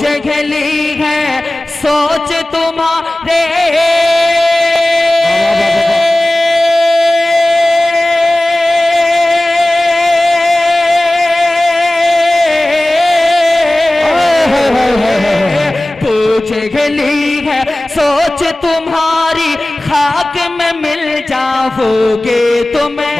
जगली है सोच तुम्हारे, पूछ गली है सोच तुम्हारी, खाक में मिल जाओगे तुम्हें।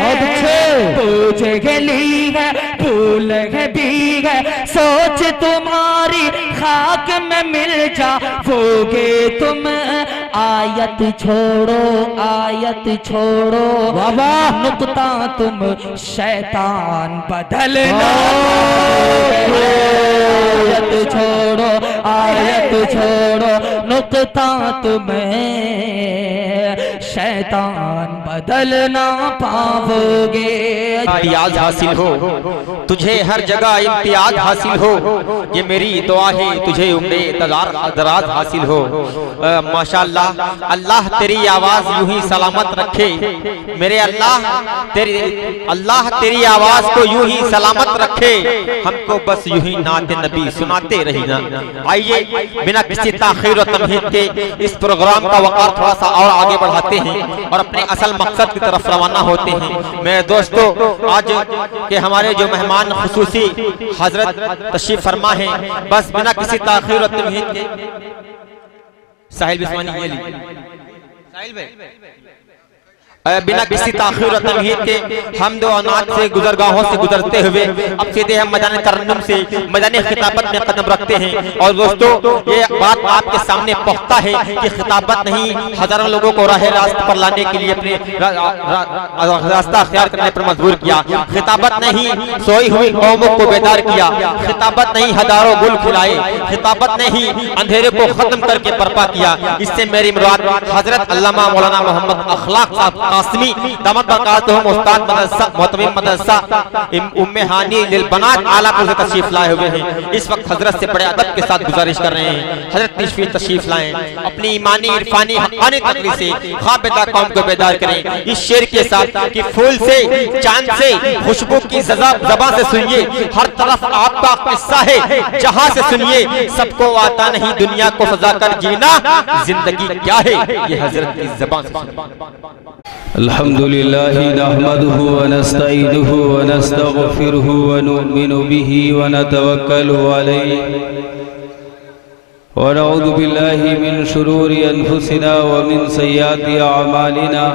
पूछ गली है फूल है भी है सोच तुम्हारी, खाक में मिल जाओगे तुम। आयत छोड़ो बाबा, नुक्ता तुम शैतान बदलना। आयत छोड़ो नुक्ता तुम्हें शैतान बदल ना पाओगे। इम्तियाज हासिल हो तुझे, हर जगह इम्तियाज हासिल हो, ये मेरी दुआ है तुझे उम्रे दराज हासिल हो। माशाअल्लाह, अल्लाह तेरी आवाज यूं ही सलामत रखे मेरे अल्लाह, तेरी आवाज को यूं ही सलामत रखे, हमको बस यूं ही नाते नबी सुनाते रही ना। आइए बिना किसी ताखीर और तमहीद के इस प्रोग्राम का वक़ार थोड़ा सा और आगे बढ़ाते हैं और अपने असल मकसद की तरफ रवाना होते हैं। मेरे दोस्तों, आज के हमारे जो मेहमान खुसूसी हजरत तशरीफ फरमा है, बस बिना किसी ताखीर और तमहीद के साहिल बिस्वानी, ये ली साहिल भाई, बिना किसी ताखीर और तमहीद के हम दो अनाथ से गुजरगाहों से गुजरते हुए अब सीधे हम मैदान तरन्नुम से मैदान खिताबत में कदम रखते हैं। और दोस्तों, ये बात आपके सामने पुख्ता है कि खिताबत नहीं, हजारों लोगों को राह रास्त पर लाने के लिए अपने रास्ता अख्तियार करने पर मजबूर किया। खिताबत नहीं, सोई हुई कौमों को बेदार किया। खिताबत नहीं, हजारों गुल खिलाए। खिताबत नहीं, अंधेरे को खत्म करके बर्पा किया। इससे मेरी मुराद हजरत अल्लामा मौलाना मोहम्मद अखलाक साहब कासमी दामद बरकातहुम उस्ताद मदरसा मोहतमिम मदरसा उम्मे हानी लिल बनात आलापुर से तशरीफ लाए हुए हैं। इस वक्त हजरत से बड़े अदब के साथ गुजारिश कर रहे हैं, हजरत तशरीफ लाएं, अपनी ईमानी इरफानी हक़ानी तकरीर से ख़ाबिदा कौम को बेदार करें। इस शेर के साथ कि फूल से चांद से खुशबू की ज़बान से सुनिए, हर तरफ आपका किस्सा है जहां से सुनिए। सबको आता नहीं दुनिया को सजा कर जीना, जिंदगी क्या है ये हजरत की ज़बान से सुनिए। अल्हम्दुलिल्लाहि नहमदुहु व नस्तईनुहु व नस्तगफिरुहु व नु'मिनु बिही व नतवक्कलु अलैहि व नऊज़ु बिल्लाहि मिन शुरूरि अनफुसिना व मिन सय्यिआति अअमालिना।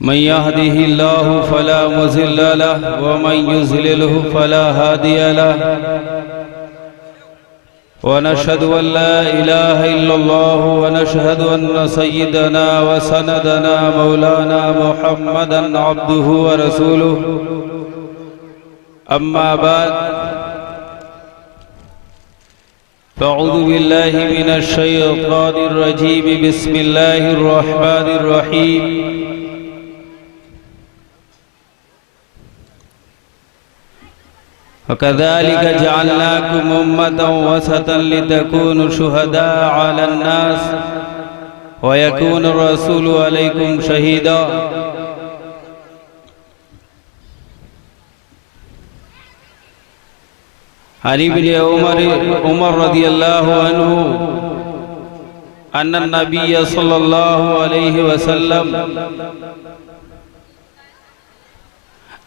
मन यहदिहिल्लाहु फला मुज़िल्ल लहु व मन युज़लिलहु फला हादिय लहु वनशहदु अन ला इलाहा इल्लल्लाहु वनशहदु अन्न सय्यिदना व सनदना मौलाना मुहम्मदन अब्दुहु व रसूलुहु। अम्मा बाद, फ़अऊज़ु बिल्लाहि मिनश शैतानिर रजीम। बिस्मिल्लाहिर रहमानिर रहीम। वकज़ालिक जअलनाकुम उम्मतन वसतन लितकूनु शुहदाअ अलन नास व यकून रसूलु अलैकुम शहीदा। अन इब्न उमर रज़ियल्लाहु अन्हु अन्न नबिय सल्लल्लाहु अलैहि वसल्लम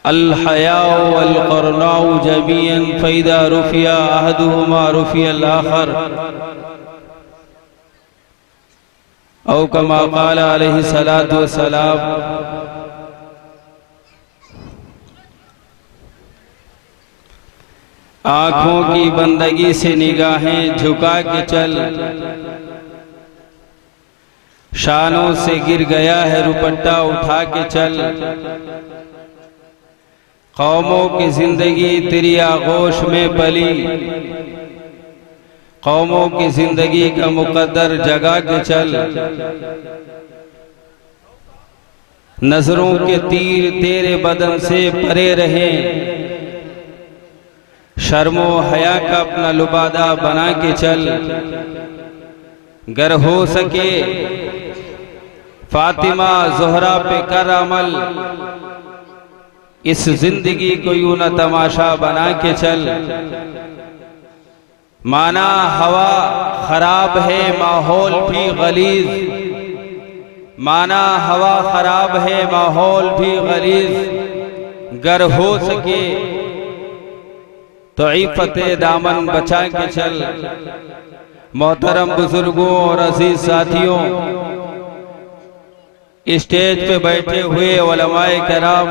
अल हयाउ वल क़रनाउ जमीअन फ़इज़ा रुफ़िया अहदुहुमा रुफ़िया अल आख़र औ कमा क़ाल अलैहि सलातु वस्सलाम। आँखों की बंदगी से निगाहें झुका के चल, शानों से गिर गया है रुपट्टा उठा के चल। कौमों की जिंदगी तेरी आगोश में पली, कौमों की जिंदगी का मुकद्दर जगा के चल। नजरों के तीर तेरे बदन से परे रहें, शर्मो हया का अपना लुबादा बना के चल। गर हो सके फातिमा ज़ोहरा पे कर अमल, इस जिंदगी को यूं न तमाशा बना के चल, माना हवा खराब है माहौल भी गलीज, माना हवा खराब है माहौल भी गलीज, गर हो सके तो इफ़्फ़त दामन बचा के चल। मोहतरम बुजुर्गों और अजीज साथियों, स्टेज पे बैठे हुए उलमाए कराम,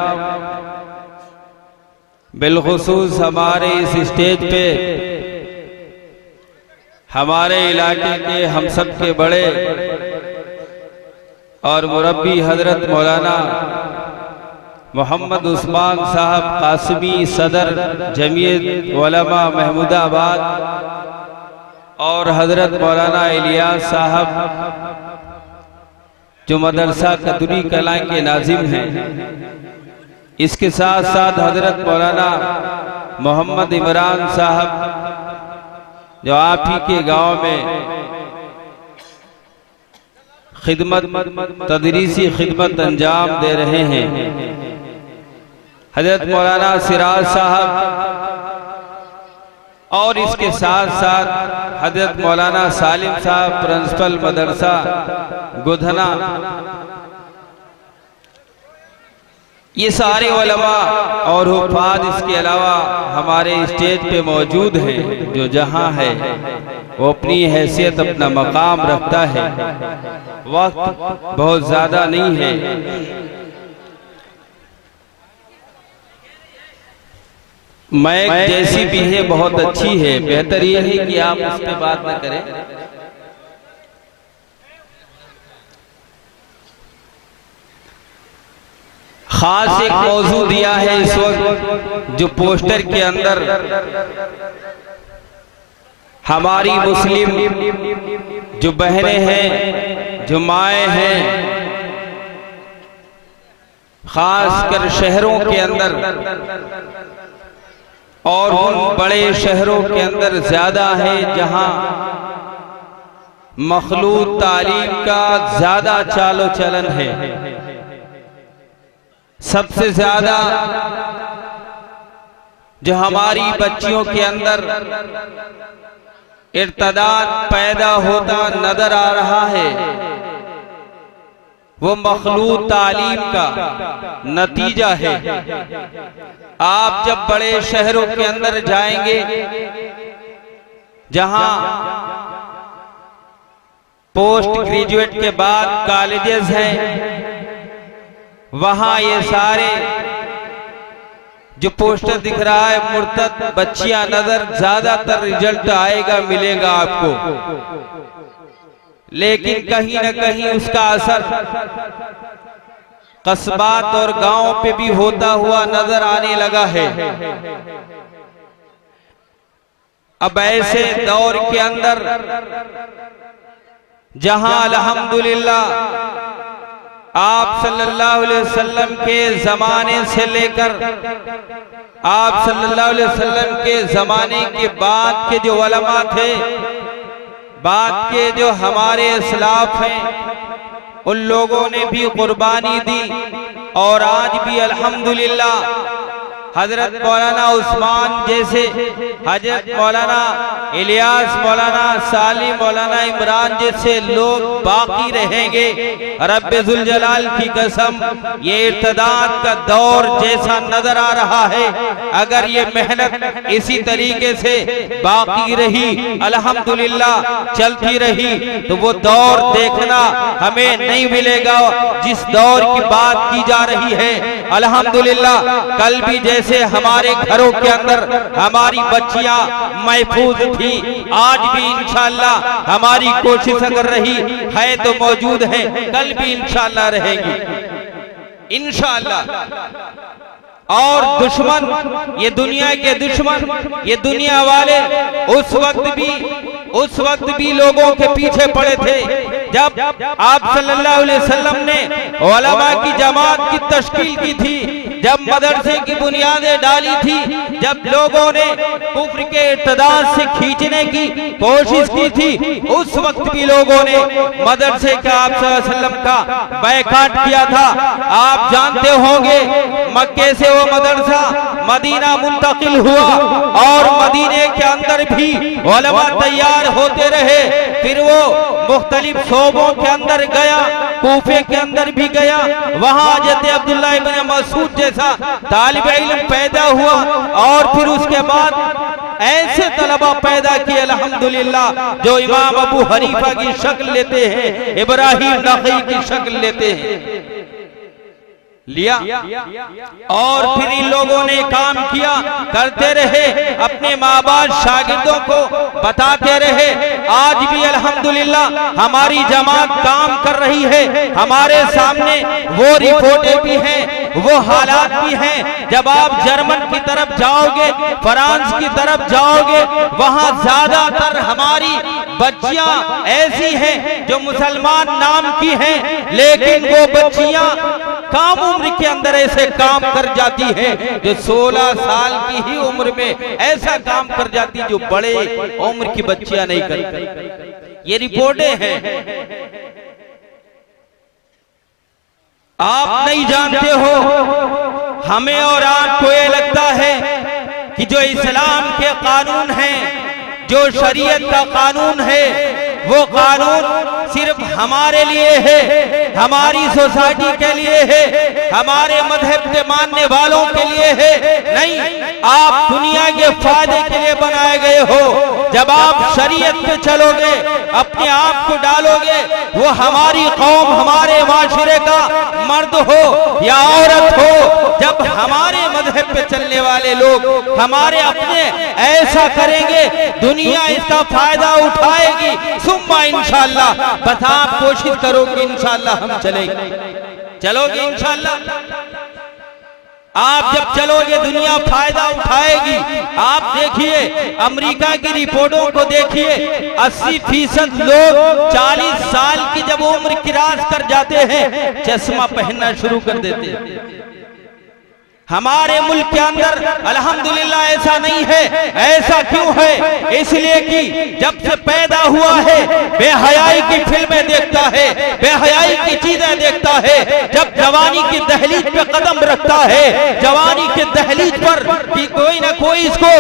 बिलखुसूस हमारे इस स्टेज पे हमारे इलाके के हम सब के बड़े और मुरब्बी हजरत मौलाना मोहम्मद उस्मान साहब कासिमी, सदर जमीयत उलमा महमूदाबाद, और हजरत मौलाना इलियास साहब जो मदरसा कदरी कलां के नाजिम हैं। इसके साथ साथ हजरत मौलाना मोहम्मद इमरान साहब जो आप ही के गांव में खिदमत तदरीसी खिदमत अंजाम दे रहे हैं। हजरत मौलाना सिराज साहब और इसके साथ साथ हजरत मौलाना सालिम साहब प्रिंसिपल मदरसा गोधना, ये सारे उलमा और हुफ़ाज़ इसके अलावा हमारे स्टेज पे मौजूद हैं। जो जहां है वो अपनी हैसियत अपना मकाम रखता है। वक्त बहुत ज्यादा नहीं है। मैक जैसी भी है बहुत अच्छी है, बेहतर ये है कि आप उस पर बात न करें। खास एक मौजू दिया है इस वक्त जो पोस्टर के अंदर हमारी मुस्लिम जो बहनें हैं, जो माएँ हैं, खासकर शहरों के अंदर और उन बड़े शहरों के अंदर ज्यादा है जहां मखलूत तालीम का ज्यादा चालो चलन है। सबसे ज्यादा जो हमारी बच्चियों के अंदर इर्तदाद पैदा होता नजर आ रहा है वो मखलूत तालीम का नतीजा है। आप जब बड़े शहरों के अंदर जाएंगे जहां पोस्ट ग्रेजुएट के बाद कॉलेजेस हैं, वहां ये सारे जो पोस्टर दिख रहा है मुर्तद बच्चियां नजर, ज्यादातर रिजल्ट आएगा मिलेगा आपको, लेकिन कहीं न कहीं उसका असर कस्बात और गांवों पे भी होता हुआ नजर आने लगा है। अब ऐसे दौर के अंदर जहां अल्हम्दुलिल्लाह आप सल्लल्लाहु अलैहि वसल्लम के जमाने से लेकर आप सल्लल्लाहु अलैहि वसल्लम के जमाने के बाद के जो उलमा थे, बाद के जो हमारे इस्लाफ हैं, उन लोगों ने भी कुर्बानी दी और आज भी अल्हम्दुलिल्लाह हजरत मौलाना उस्मान जैसे, हजरत मौलाना इलियास, मौलाना सालिम, मौलाना इमरान जैसे लोग बाकी रहेंगे। रब्बे जुल जलाल की कसम, ये इर्तदाद का दौर जैसा नजर आ रहा है, अगर ये मेहनत इसी तरीके से बाकी रही, अल्हम्दुलिल्लाह चलती रही, तो वो दौर देखना हमें नहीं मिलेगा जिस दौर की बात की जा रही है। अल्हम्दुलिल्लाह कल भी जैसे हमारे घरों के अंदर हमारी बच्चियां महफूज थी, आज भी इंशाअल्लाह हमारी कोशिश अगर रही है तो मौजूद है, कल भी इंशाअल्लाह रहेगी इंशाअल्लाह। और दुश्मन, ये दुनिया के दुश्मन, ये दुनिया वाले उस वक्त भी लोगों के पीछे पड़े थे जब आप सल्लल्लाहु अलैहि वसल्लम ने उलमा की जमात की तश्कील की थी। जब मदरसे की बुनियादें डाली थी, जब लोगों ने कुफ्र के इर्तिदाद से खींचने की कोशिश की थी, उस वक्त भी लोगों ने मदरसे का आप सल्लल्लाहु अलैहि वसल्लम का बैकाट किया था। आप जानते होंगे मक्के से वो मदरसा मदीना मुंतकिल हुआ और मदीने के अंदर भी उलमा तैयार होते रहे, फिर वो मुख्तलिफ शोबों के अंदर गया, कूफे के अंदर भी गया, वहां हज़रत अब्दुल्लाह इब्न मसूद जैसा तालिब इल्म पैदा हुआ और फिर उसके बाद ऐसे तलबा पैदा किए अल्हम्दुलिल्लाह जो इमाम अबू हनीफा की शक्ल लेते हैं, इब्राहिम नखई की शक्ल लेते हैं, लिया। और फिर इन लोगों ने काम किया, करते रहे, अपने माँ बाप शागिर्दों को बताते रहे। आज भी अल्हम्दुलिल्लाह हमारी जमात काम कर रही है, हमारे सामने वो रिपोर्टें भी हैं, वो हालात भी हैं। जब आप जर्मन की तरफ जाओगे, फ्रांस की तरफ जाओगे, वहां ज्यादातर हमारी बच्चियां ऐसी हैं जो मुसलमान नाम की हैं, लेकिन वो बच्चियां कम उम्र के अंदर ऐसे काम कर जाती है जो 16 साल की ही उम्र में ऐसा काम कर जाती जो बड़े उम्र की बच्चियां नहीं करती। ये रिपोर्टें हैं, आप नहीं जानते हो। हमें और आपको ये लगता है कि जो इस्लाम के कानून हैं, जो शरीयत का कानून है, वो कानून सिर्फ हमारे लिए है, हमारी सोसाइटी के लिए है, हमारे मजहब के मानने वालों के लिए है। नहीं, आप दुनिया के फायदे के लिए बनाए गए हो। जब आप शरीयत पे चलोगे, अपने आप को डालोगे, वो हमारी कौम, हमारे माशरे का मर्द हो या औरत हो, जब हमारे मजहब पे चलने वाले लोग हमारे अपने ऐसा करेंगे, दुनिया इसका फायदा उठाएगी। सुम्मा इंशाअल्लाह, बस आप कोशिश करोगे, इंशाअल्लाह हम चलेंगे। चलोगे इंशाअल्लाह? आप जब चलोगे दुनिया फायदा उठाएगी। आप देखिए अमेरिका की रिपोर्टों को देखिए, 80% लोग 40 साल की जब उम्र क्रॉस कर जाते हैं चश्मा पहनना शुरू कर देते हैं। हमारे मुल्क के अंदर अल्हम्दुलिल्लाह ऐसा नहीं है। ऐसा क्यों है? इसलिए कि जब से पैदा हुआ है बेहयाई की फिल्में देखता है, बेहयाई की चीजें देखता है। जब जवानी की दहलीज पे कदम रखता है, जवानी के दहलीज पर कि कोई ना कोई इसको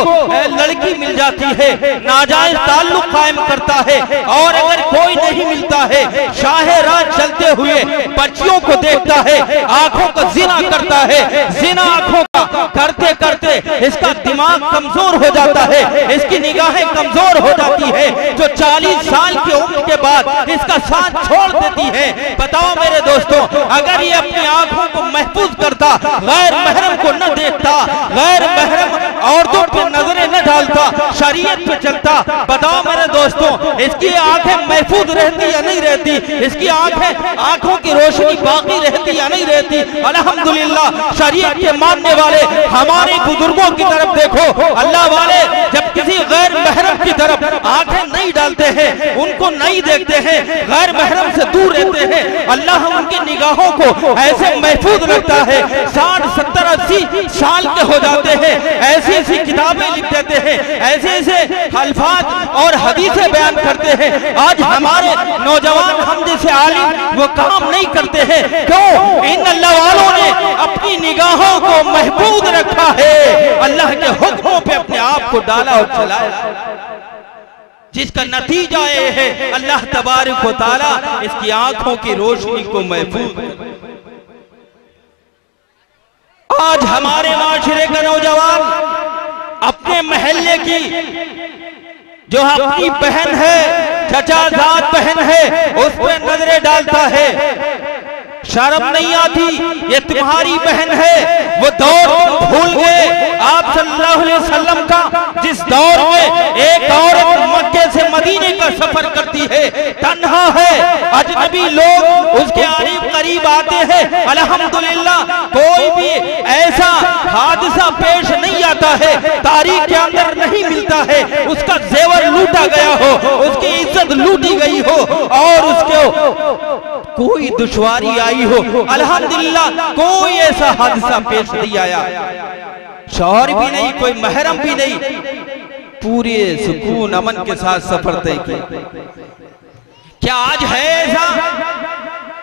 लड़की मिल जाती है, नाजायज ताल्लुक कायम करता है, और अगर कोई नहीं मिलता है, शाहे रात चलते हुए बच्चियों को देखता है, आंखों को जिना करता है, जिना आंखों का करते करते इसका दिमाग कमजोर हो जाता है, इसकी निगाहें कमजोर हो जाती है, जो 40 साल की उम्र के बाद इसका साथ छोड़ देती है। बताओ मेरे दोस्तों, अगर ये अपनी आंखों को महफूज करता, गैर महरम को न देखता, गैर महरम औरतों पर नजरें न डालता, शरीयत पे चलता, बताओ मेरे दोस्तों इसकी आंखें महफूज रहती या नहीं रहती? इसकी आंखों की रोशनी बाकी रहती या नहीं रहती? अल्हम्दुलिल्लाह शरीयत के मानने वाले हमारे बुजुर्गों की तरफ देखो, अल्लाह वाले जब किसी गैर महरम की तरफ आंखें नहीं डालते हैं, उनको नहीं देखते हैं, गैर महरम से दूर रहते हैं, अल्लाह उनकी निगाहों को ऐसे महफूज रखता है। 60, 70, 80 साल के हो जाते हैं, ऐसी ऐसी किताबें लिख देते हैं, ऐसे ऐसे अल्फाज और हदीसें बयान करते हैं। आज हमारे नौजवान हम जैसे आलिम वो काम नहीं करते हैं। क्यों? इन अल्लाह वालों ने अपनी निगाहों को महफूज रखा है, अल्लाह के हुक्मों पे अपने आप को डाला और चलाया, जिसका नतीजा ये है अल्लाह तबारक व तआला इसकी आंखों की रोशनी को महफूज। आज हमारे माशरे का नौजवान अपने महल्ले की जो अपनी बहन है, चचाजाद बहन है, उस पर नजरें डालता है। शर्म नहीं आती? ये तुम्हारी बहन है। वो दौर भूल गए आप सल्लल्लाहु अलैहि वसल्लम का, जिस दौर में एक औरत मक्के से मदीने का सफर करती है, तन्हा है, अजनबी लोग उसके करीब आते हैं। अल्हम्दुलिल्लाह कोई भी ऐसा हादसा पेश नहीं आता है, तारीख के अंदर नहीं मिलता है, उसका जेवर लूटा गया हो, उसकी इज्जत लूटी गई हो और उसको कोई दुश्वारी आई हो, अल्हम्दुलिल्लाह कोई ऐसा हादसा पेश नहीं आया, शौहर भी नहीं, कोई महरम भी नहीं, पूरे सुकून अमन के साथ सफर तय किया। क्या आज है ऐसा?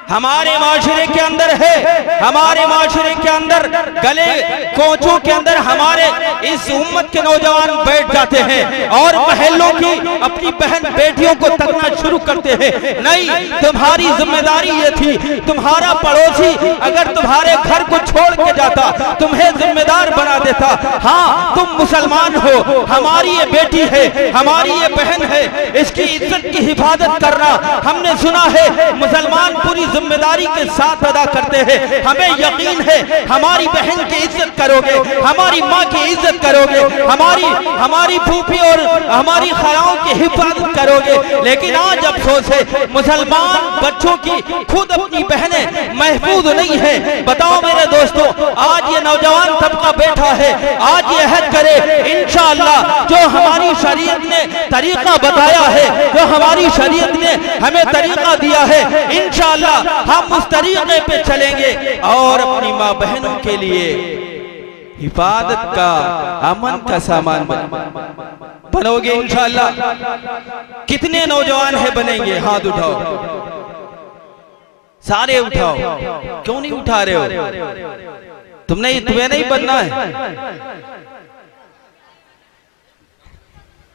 हमारे माशरे के अंदर है, हमारे माशरे के अंदर गले कोचों के अंदर हमारे इस उम्मत के नौजवान बैठ जाते हैं और महलों की अपनी बहन बेटियों को तकना शुरू करते हैं। नहीं, तुम्हारी जिम्मेदारी ये थी, तुम्हारा पड़ोसी अगर तुम्हारे घर को छोड़ के जाता तुम्हें जिम्मेदार बना देता। हाँ, तुम मुसलमान हो, हमारी ये बेटी है, हमारी ये बहन है, इसकी इज्जत की हिफाजत करना हमने सुना है मुसलमान पूरी जिम्मेदारी के साथ अदा करते हैं। हमें यकीन है हमारी बहन की इज्जत करोगे, हमारी माँ की इज्जत करोगे, हमारी फूफी और हमारी खलाओं की हिफाजत करोगे। लेकिन आज अफसोस है मुसलमान बच्चों की खुद अपनी बहनें महफूज नहीं है। बताओ मेरे दोस्तों, आज ये नौजवान तबका बैठा है, आज ये अहद करे इंशाअल्लाह जो हमारी शरीयत ने तरीका बताया है, जो हमारी शरीयत ने हमें तरीका दिया है, इंशाअल्लाह हम उस तरीके पे चलेंगे और अपनी माँ बहनों के लिए हिफाजत का, अमन का सामान बनोगे इंशाअल्लाह। कितने नौजवान है बनेंगे? हाथ उठाओ, सारे उठाओ। क्यों नहीं उठा रहे हो? तुम्हें नहीं बनना है।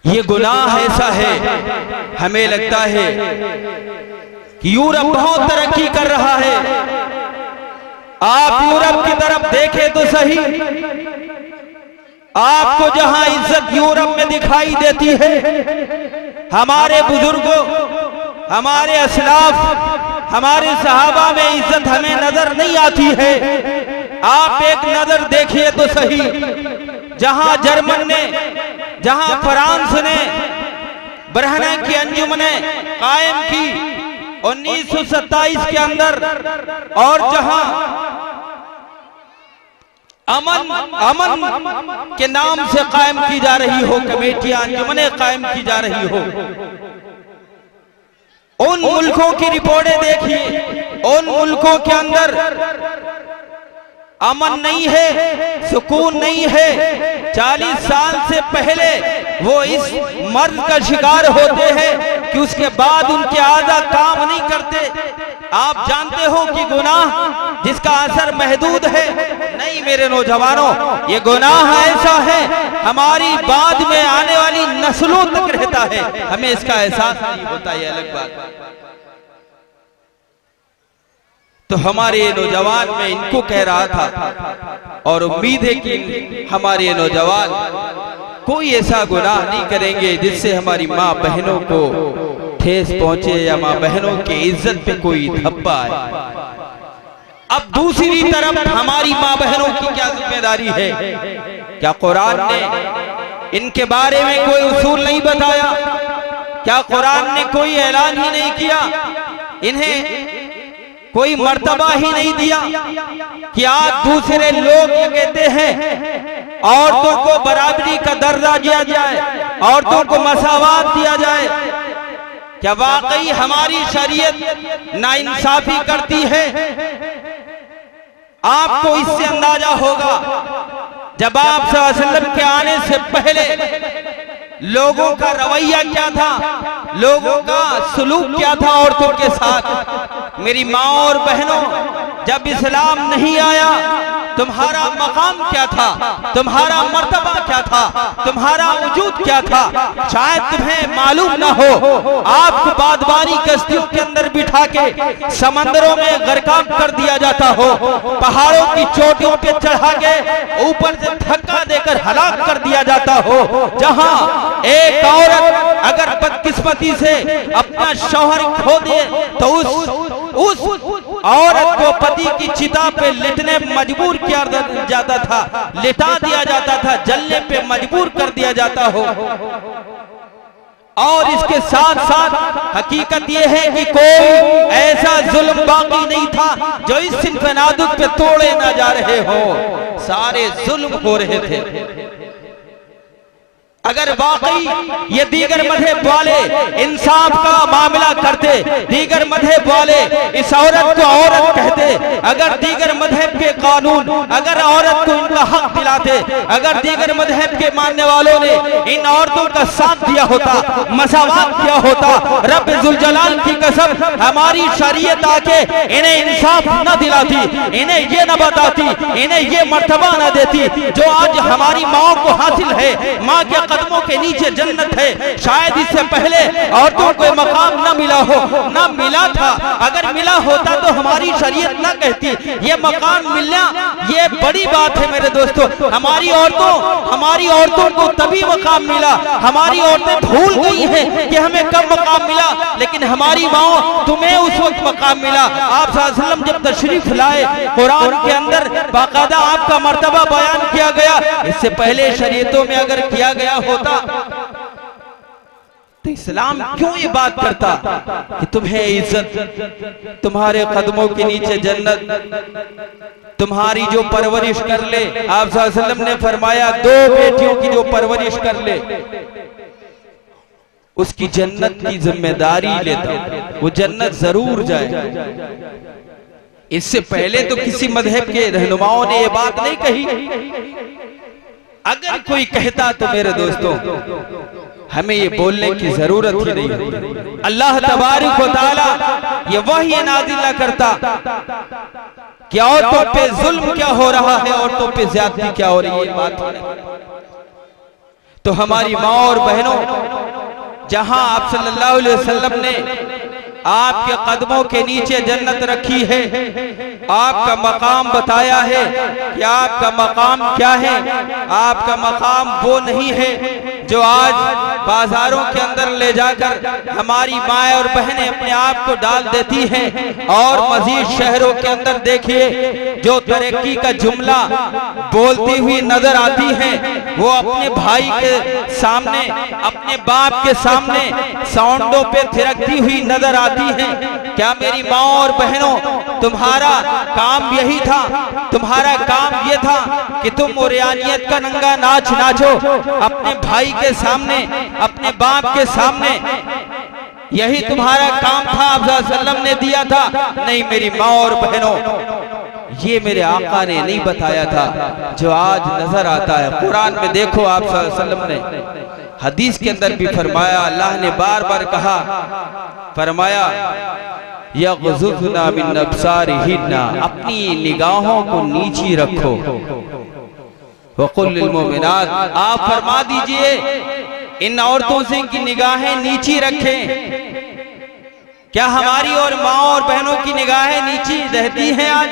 ये गुनाह ऐसा है, हमें लगता है कि यूरोप बहुत तरक्की कर रहा है। आप यूरोप की तरफ देखें तो सही, आपको जहां इज्जत यूरोप में दिखाई देती है, हमारे बुजुर्गों, हमारे असलाफ, हमारे सहाबा में इज्जत हमें नजर नहीं आती है। आप एक नजर देखिए तो सही, जहां जर्मन ने, जहां फ्रांस ने बरहना की अंजुमनें कायम की 1927 के अंदर, और जहां अमन के नाम से कायम की जा रही हो कमेटियां, अंजुमनें कायम की जा रही हो, उन मुल्कों की रिपोर्टें देखिए, उन मुल्कों के अंदर अमन नहीं है, सुकून नहीं है। 40 साल से पहले वो इस मर्द का शिकार होते हैं कि उसके बाद उनके आज़ा काम नहीं करते। आप जानते हो कि गुनाह जिसका असर महदूद है, नहीं मेरे नौजवानों, ये गुनाह ऐसा है हमारी बाद में आने वाली नस्लों तक रहता है, हमें इसका एहसास नहीं होता, ये अलग बात। तो हमारे नौजवान में इनको कह रहा था और उम्मीद है कि हमारे नौजवान कोई ऐसा गुनाह नहीं करेंगे जिससे हमारी माँ बहनों को ठेस पहुंचे या माँ बहनों की इज्जत पे कोई धब्बा आए। अब दूसरी तरफ हमारी माँ बहनों की क्या जिम्मेदारी है? क्या कुरान ने इनके बारे में कोई उसूल नहीं बताया? क्या कुरान ने कोई ऐलान ही नहीं किया? इन्हें कोई मर्तबा ही नहीं दिया कि आज दूसरे लोग ये कहते हैं औरतों को बराबरी का दर्जा दिया जाए, औरतों को मसावात दिया जाए? क्या वाकई हमारी शरीयत नाइंसाफी करती है? आपको इससे अंदाजा होगा जब आप सल्लल्लाहु अलैहि वसल्लम के आने से पहले लोगों का रवैया क्या था, लोगों का सलूक क्या था औरतों के साथ। मेरी माँ और बहनों, जब इस्लाम नहीं आया तुम्हारा मकाम क्या था, तुम्हारा मर्तबा क्या था, तुम्हारा वजूद क्या था, शायद तुम्हें मालूम ना हो। आपको बादबारी कश्तियों के अंदर बिठा के समंदरों में गर्काब कर दिया जाता हो, पहाड़ों की चोटियों पे चढ़ा के ऊपर से धक्का देकर हलाक कर दिया जाता हो। जहां एक औरत अगर बदकिस्मती से अपना शौहर खो दे तो उस औरत को पति की चिता पे लिटने मजबूर किया जाता था, लिटा दिया जाता था, जलने पे मजबूर कर दिया जाता हो। और इसके साथ साथ हकीकत यह है कि कोई ऐसा जुल्म बाकी नहीं था जो इस सिन्फ नाजुक पे तोड़े ना जा रहे हो, सारे जुल्म हो रहे थे। अगर वाकई ये दीगर मजहब वाले इंसाफ का मामला करते, दीगर मजहब वाले इस औरत को औरत कहते, अगर दीगर मजहब के कानून अगर औरत को इनका हक दिलाते, अगर दीगर मजहब के मानने वालों ने इन औरतों का साथ दिया होता, मसावात किया होता, रब जुल जलाल की कसम हमारी शरीयत आके इन्हें इंसाफ न दिलाती, इन्हें ये न बताती, इन्हें ये मर्तबा न देती जो आज हमारी माओ को हासिल है। माँ के कदमों के नीचे जन्नत है। शायद इससे पहले औरतों को मकाम न मिला हो, न मिला था। अगर मिला होता तो हमारी शरीयत न कहती। ये मकाम मिलना ये बड़ी बात है मेरे दोस्तों। हमारी औरतों को तभी मकाम मिला। हमारी औरतें भूल गई हैं कि हमें कब मकाम मिला, लेकिन हमारी माँ तुम्हें उस वक्त मकाम मिला। आप सल्लल्लाहु अलैहि वसल्लम जब तशरीफ लाए, कुरान के अंदर बाकायदा आपका मर्तबा बयान किया गया। इससे पहले शरीयतों में अगर किया गया होता तो इस्लाम क्यों ये बात करता कि तुम्हें इज्जत, तुम्हारे कदमों के नीचे जन्नत, तुम्हारी जो परवरिश कर ले। आप सल्लल्लाहु अलैहि वसल्लम ने फरमाया 2 बेटियों की जो परवरिश कर ले उसकी जन्नत की जिम्मेदारी लेता, वो जन्नत जरूर जाए। इससे पहले तो किसी मजहब के रहनुमाओं ने ये बात नहीं कही। अगर कोई कहता तो मेरे दोस्तों हमें ये बोलने की जरूरत ही नहीं होती। अल्लाह तबारक व तआला ये वही नाज़िल करता कि औरतों पे जुल्म क्या हो रहा है, औरतों पे ज्यादती क्या हो रही है। बात तो हमारी माँ और बहनों, जहां आप सल्लल्लाहु अलैहि वसल्लम ने आपके कदमों के नीचे जन्नत रखी है, आपका मकाम बताया है कि आपका मकाम क्या है। आपका मकाम वो नहीं है जो आज बाजारों के अंदर ले जाकर हमारी माएँ और बहनें अपने आप को डाल देती हैं। और मजीद शहरों के अंदर देखिए जो तरक्की का जुमला बोलती हुई नजर आती हैं, वो अपने भाई के सामने, अपने बाप के सामने साउंडों पे थिरकती हुई नजर आती हैं। क्या मेरी माँ और बहनों, तुम्हारा काम यही था, तुम्हारा काम ये था कि तुम मोरियानियत का नंगा नाच नाचो अपने भाई के सामने, अपने बाप के सामने? यही तुम्हारा काम था, आप सल्लल्लाहु अलैहि वसल्लम ने दिया था? नहीं मेरी माँ और बहनों, ये मेरे आका ने नहीं बताया था जो आज नजर आता है। कुरान में देखो आप सल्लल्लाहु अलैहि वसल्लम ने, हदीस के अंदर भी फरमाया, अल्लाह ने बार बार कहा, फरमाया यग़ज़ुज़ना मिन अब्सारिहिन्ना, अपनी निगाहों को नीची रखो। वक़ुल लिल मुमिनात, आप फरमा दीजिए इन औरतों से की निगाहें नीची रखें। क्या हमारी और माँ और बहनों की निगाहें नीची रहती हैं आज?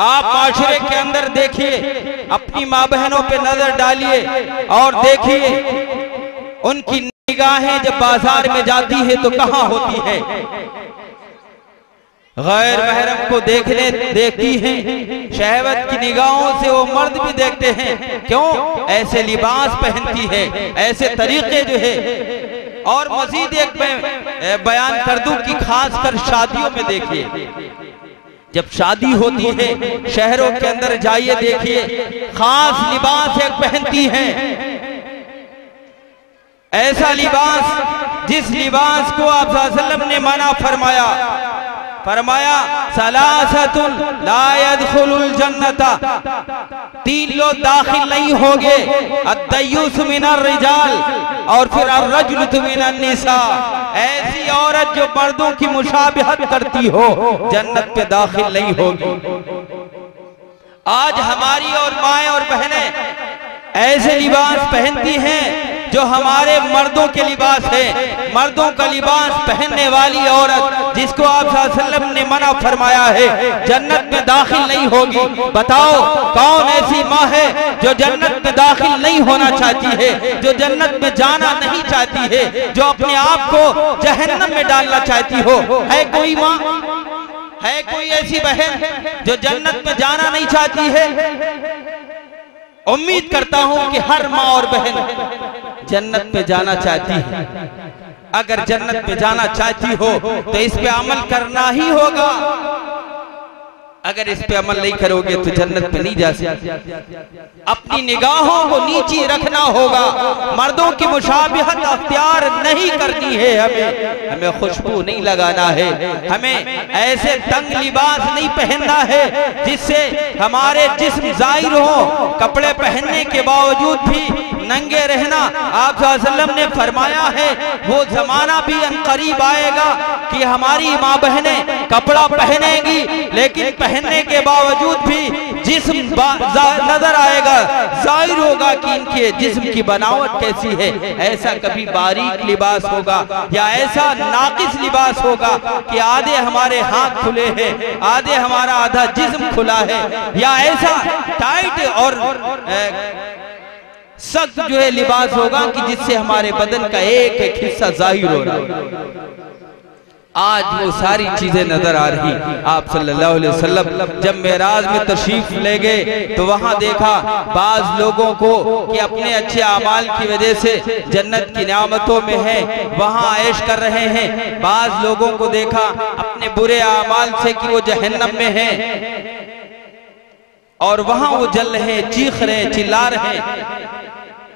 आप माशरे के अंदर देखिए, अपनी माँ बहनों पे नजर डालिए और देखिए उनकी निगाहें जब बाजार में जाती है तो कहाँ होती है? गैर महरम को देखती हैं। शहवत की निगाहों से वो मर्द भी देखते हैं। क्यों? ऐसे लिबास पहनती है, ऐसे तरीके जो है। और मजीद एक बयान कर दूं कि खासकर शादियों में देखिए, जब शादी होती है शहरों के अंदर जाइए, देखिए खास लिबास एक पहनती हैं। ऐसा लिबास जिस लिबास को आप सल्लल्लाहु अलैहि वसल्लम ने मना फरमाया, सलासतुन ला यदखुलुल जन्नता, 3 लोग दाखिल नहीं होंगे, अद्दय्यूस मिनर रिजाल और फिर अर्रजुलु मिनन निसा। ऐसी औरत जो मर्दों की मुशाबिहत करती हो जन्नत पे दाखिल नहीं होगी। आज हमारी और माएँ और बहनें ऐसे लिबास पहनती हैं जो हमारे मर्दों के लिबास है। मर्दों का लिबास पहनने वाली औरत जिसको आप सल्लल्लाहु अलैहि वसल्लम ने मना फरमाया है जन्नत में दाखिल नहीं होगी। बताओ कौन ऐसी माँ है जो जन्नत में दाखिल नहीं होना चाहती है, जो जन्नत में जाना नहीं चाहती है, जो अपने आप को जहन्नम में डालना चाहती हो? है कोई माँ, है कोई ऐसी बहन जो जन्नत में जाना नहीं चाहती है? उम्मीद करता हूं कि हर माँ और बहन जन्नत में जाना चाहती है। अगर जन्नत में जाना चाहती हो तो इस पे अमल करना ही होगा। अगर इस पे अमल नहीं करोगे तो जन्नत में नहीं जा सकते। अपनी निगाहों को नीचे रखना होगा, मर्दों की मुशाबिहत अख्तियार नहीं करनी है, हमें खुशबू नहीं लगाना है, हमें ऐसे तंग लिबास नहीं पहनना है जिससे हमारे जिस्म जाहिर हो। कपड़े पहनने के बावजूद भी नंगे रहना, आप सल्लल्लाहु अलैहि वसल्लम ने फरमाया है वो जमाना भी अनकरीब आएगा कि हमारी माँ बहनें कपड़ा पहनेंगी लेकिन पहनने के बावजूद भी जिस्म नजर आएगा, जाहिर होगा कि इनके जिस्म की बनावट कैसी है। ऐसा कभी बारीक लिबास होगा या ऐसा नाकिस लिबास होगा कि आधे हमारे हाथ खुले हैं, आधे हमारा आधा जिस्म खुला है, या ऐसा टाइट और सख्त जो है लिबास होगा कि जिससे हमारे बदन का एक एक हिस्सा जाहिर हो रहा है। आज वो सारी चीजें नजर आ रही। आप सल्लल्लाहु अलैहि वसल्लम जब मेराज में तशरीफ ले गए तो वहां देखा बाज लोगों को कि अपने अच्छे अमाल की वजह से जन्नत की नियामतों में है, वहां ऐश कर रहे हैं। बाज लोगों को देखा अपने बुरे अमाल से कि वो जहन्नम में है और वहां वो जल रहे, चीख रहे, चिल्ला रहे।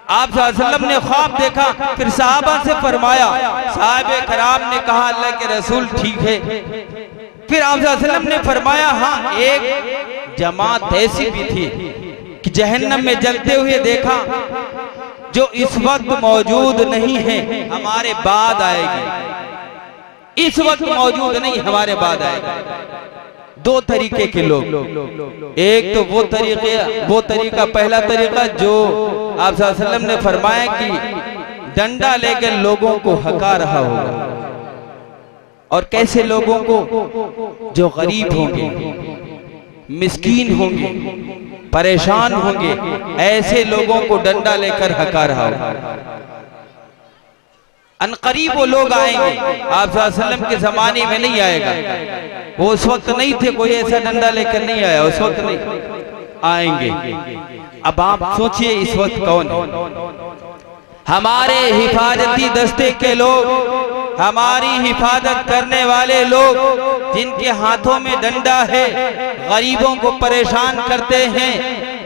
आप सल्लल्लाहु अलैहि वसल्लम ने ख्वाब देखा, फिर सहाबा से फरमाया, साहबे कराम ने कहा अल्लाह के रसूल ठीक है। फिर आप सल्लल्लाहु अलैहि वसल्लम ने फरमाया हाँ, एक जमात ऐसी भी थी कि जहन्नम में जलते हुए देखा जो इस वक्त मौजूद नहीं है, हमारे बाद आएगी। इस वक्त मौजूद नहीं, हमारे बाद आएगी। दो तरीके के लोग, एक तो वो तरीका पहला तरीका जो आप सल्लल्लाहु अलैहि वसल्लम ने फरमाया कि डंडा लेकर लोगों को हका रहा होगा। और कैसे लोगों को? जो गरीब होंगे, मिस्कीन होंगे, परेशान होंगे, ऐसे लोगों को डंडा लेकर हका रहा होगा। अनकरीब वो लोग आएंगे, आप सल्लल्लाहु अलैहि वसल्लम के जमाने में नहीं आएगा, वो उस वक्त नहीं थे, कोई ऐसा डंडा लेकर नहीं आया, उस वक्त नहीं आएंगे। अब आप सोचिए इस वक्त कौन है? हमारे हिफाजती दस्ते के लोग, हमारी हिफाजत करने वाले लोग जिनके हाथों में डंडा है, गरीबों को परेशान करते हैं,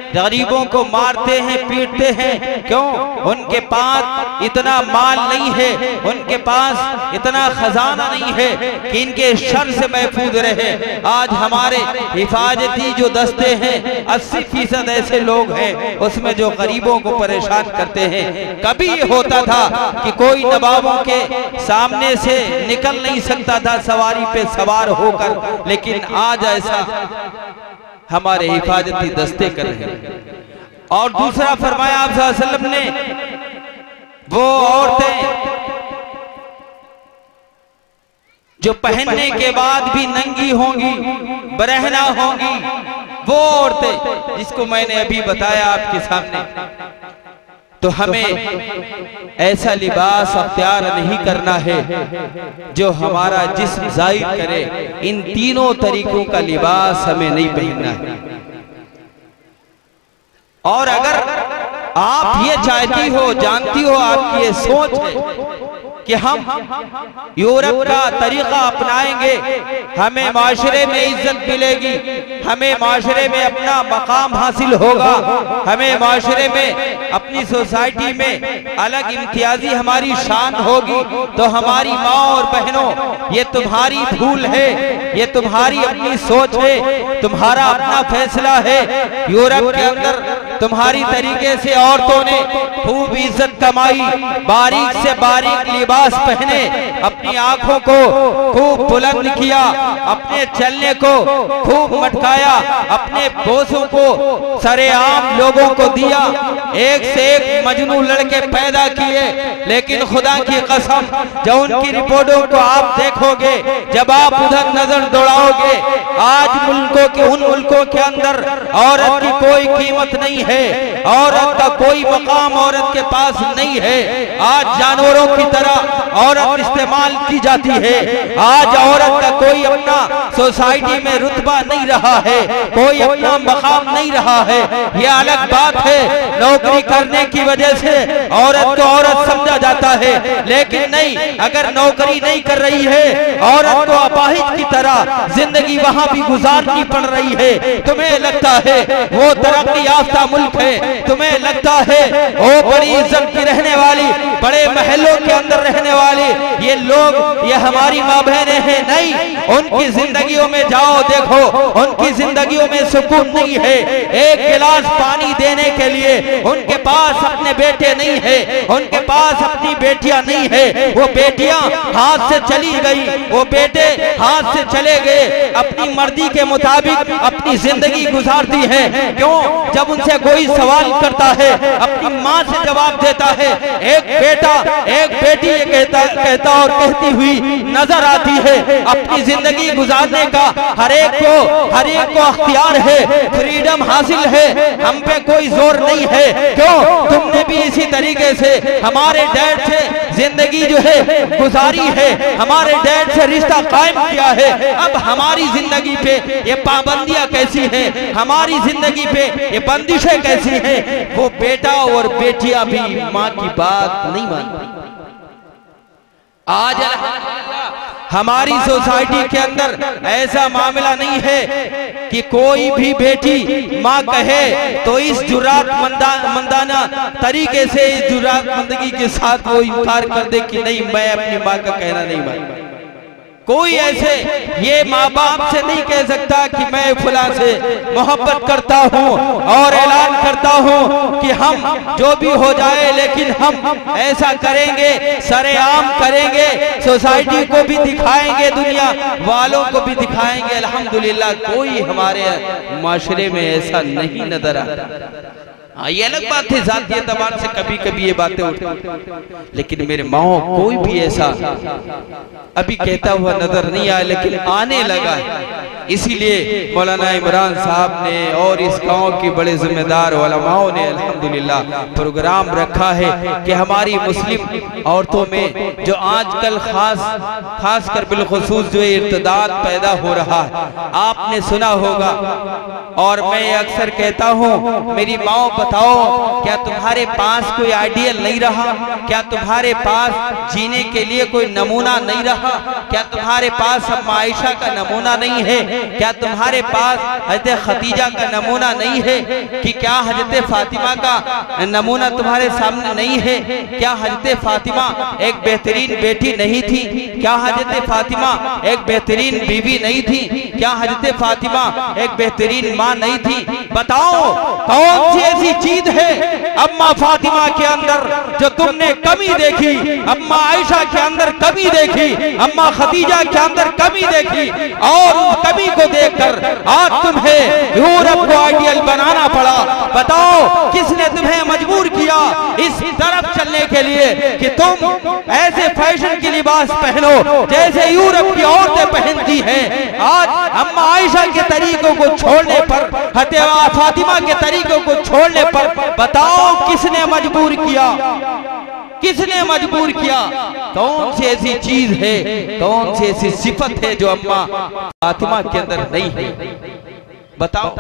गरीबों को मारते हैं, पीटते हैं। क्यों? उनके पास इतना माल नहीं है, उनके पास इतना खजाना नहीं है कि इनके शर से महफूज रहे। आज हमारे हिफाजती जो दस्ते हैं 80% ऐसे लोग हैं उसमें जो गरीबों को परेशान करते हैं। कभी होता था कि कोई नवाबों के सामने से निकल नहीं सकता था सवारी पे सवार होकर, लेकिन आज ऐसा हमारे हिफाजती दस्ते कर रहे हैं। और दूसरा फरमाया आप सल्लल्लाहु अलैहि वसल्लम ने, वो औरतें जो पहनने के बाद भी नंगी होंगी, बरहना होंगी, वो औरतें जिसको मैंने अभी बताया आपके सामने। तो हमें ऐसा लिबास अख्तियार नहीं करना है जो हमारा जिस्म जाहिर करे। इन तीनों तरीकों का लिबास हमें नहीं पहनना है। और अगर आप ये चाहती हो, जानती हो, आपकी ये सोच है कि हम यूरोप का तरीका अपनाएंगे, हमें माशरे में इज्जत मिलेगी, हमें माशरे में अपना मकाम हासिल होगा, हमें माशरे में अपनी सोसाइटी में अलग इम्तियाजी हमारी शान होगी, तो हमारी माँ और बहनों, ये तुम्हारी भूल है, ये तुम्हारी अपनी सोच है, तुम्हारा अपना फैसला है। यूरोप के अंदर तुम्हारी तरीके से औरतों ने खूब इज्जत कमाई, बारीक से बारीक लिबास पहने, अपनी आंखों को खूब बुलंद किया, अपने चलने को खूब मटकाया, अपने बोझों को सरेआम लोगों को दिया, एक से एक मजनू लड़के पैदा किए। लेकिन खुदा की कसम, जब उनकी रिपोर्टों को आप देखोगे, जब आप उधर नजर दौड़ाओगे, आज मुल्कों के, उन मुल्कों के अंदर औरत की कोई कीमत नहीं है। औरत का कोई मकाम औरत के पास नहीं है। आज जानवरों की तरह औरत इस्तेमाल की जाती है। आज औरत का कोई अपना सोसाइटी में रुतबा नहीं रहा है, कोई अपना मकाम नहीं रहा है। यह अलग बात है, नौकरी करने की वजह से औरत को औरत समझा जाता है, लेकिन नहीं, अगर नौकरी नहीं कर रही है औरत को अपाहिज की तरह जिंदगी वहां भी गुजारनी पड़ रही है। तुम्हें लगता है वो तरक्की याफ्ता मुल्क है, तुम्हें लगता है वो बड़ी इज्जत की रहने वाली, बड़े महलों के अंदर रहने वाली ये लोग, ये हमारी माँ बहनें हैं। नहीं, उनकी जिंदगियों में जाओ, देखो उनकी जिंदगियों में सुकून नहीं है। एक गिलास पानी देने के लिए उनके पास अपने बेटे नहीं है, उनके पास अपनी बेटियां नहीं है। वो बेटियां हाथ से चली गई, वो बेटे हाथ से चले गए, अपनी मर्जी के मुताबिक अपनी जिंदगी गुजारती है। क्यों? जब उनसे कोई सवाल करता है अपनी माँ से जवाब देता है। एक बेटा एक बेटी ये कहता और कहती हुई नजर आती है। अपनी जिंदगी गुजारने का हर एक को अख्तियार है, फ्रीडम हासिल है, हम पे कोई जोर नहीं है। क्यों? तुमने भी इसी तरीके से हमारे डैड से जिंदगी जो है गुजारी है, हमारे डैड से रिश्ता कायम किया है। अब हमारी जिंदगी पे ये पाबंदियां कैसी हैं, हमारी जिंदगी पे ये बंदिशें कैसी हैं? वो बेटा और बेटियां भी माँ की बात नहीं मानती। आज हमारी सोसाइटी के अंदर ऐसा मामला नहीं है कि कोई भी बेटी माँ कहे तो इस जुर्रातमंदाना तरीके से, इस जुर्रातमंदगी के साथ वो इनकार कर दे कि नहीं, मैं अपनी माँ का कहना नहीं मानता। कोई ऐसे ये माँ बाप से नहीं कह सकता कि मैं फुला से मोहब्बत करता हूँ और ऐलान करता हूँ कि हम जो भी हो जाए लेकिन हम ऐसा करेंगे, सरेआम करेंगे, सोसाइटी को भी दिखाएंगे, दुनिया वालों को भी दिखाएंगे। अल्हम्दुलिल्लाह कोई हमारे माशरे में ऐसा नहीं नजर आता। ये अलग बात है, जाती एतबार से कभी कभी ये बातें उठती, लेकिन मेरे माओ कोई भी ऐसा अभी कहता हुआ नजर नहीं आया, लेकिन आने लगा है। इसीलिए मौलाना इमरान साहब ने और इस गांव की बड़े जिम्मेदार उलमाओं ने अल्हम्दुलिल्लाह प्रोग्राम रखा है कि हमारी मुस्लिम औरतों में जो आजकल खास कर बिलखुसूस जो इर्तिदाद पैदा हो रहा है, आपने सुना होगा और मैं अक्सर कहता हूँ, मेरी माओ बताओ, क्या तुम्हारे पास कोई आइडियल नहीं रहा? क्या तुम्हारे पास जीने के लिए कोई नमूना नहीं रहा? क्या तुम्हारे पास अम्मा आयशा का नमूना नहीं है? क्या तुम्हारे पास हज़रत खदीजा का नमूना नहीं है? कि क्या हज़रत फातिमा का नमूना तुम्हारे सामने नहीं है? क्या हज़रत फातिमा एक बेहतरीन बेटी नहीं थी? क्या हज़रत फातिमा एक बेहतरीन बीवी नहीं थी? क्या हज़रत फातिमा एक बेहतरीन माँ नहीं थी? बताओ कौन सी ऐसी चीज है अम्मा फातिमा के अंदर जो तुमने कमी देखी, अम्मा आयशा के अंदर कमी देखी, अम्मा खदीजा के अंदर कमी देखी, और उस कमी को देखकर आज तुम्हें यूरोप को आइडियल बनाना पड़ा? बताओ किसने तुम्हें मजबूर किया इस तरफ चलने के लिए कि तुम ऐसे फैशन की लिबास पहनो जैसे यूरोप की औरतें पहनती हैं? आज अम्मा आयशा के तरीकों को छोड़ने पर, हज़रत फातिमा के तरीकों को छोड़ने पर बताओ किसने मजबूर किया? किसने मजबूर किया? कौन सी ऐसी चीज है, कौन सी ऐसी सिफत है जो अम्मा फातिमा के अंदर नहीं है? बताओ।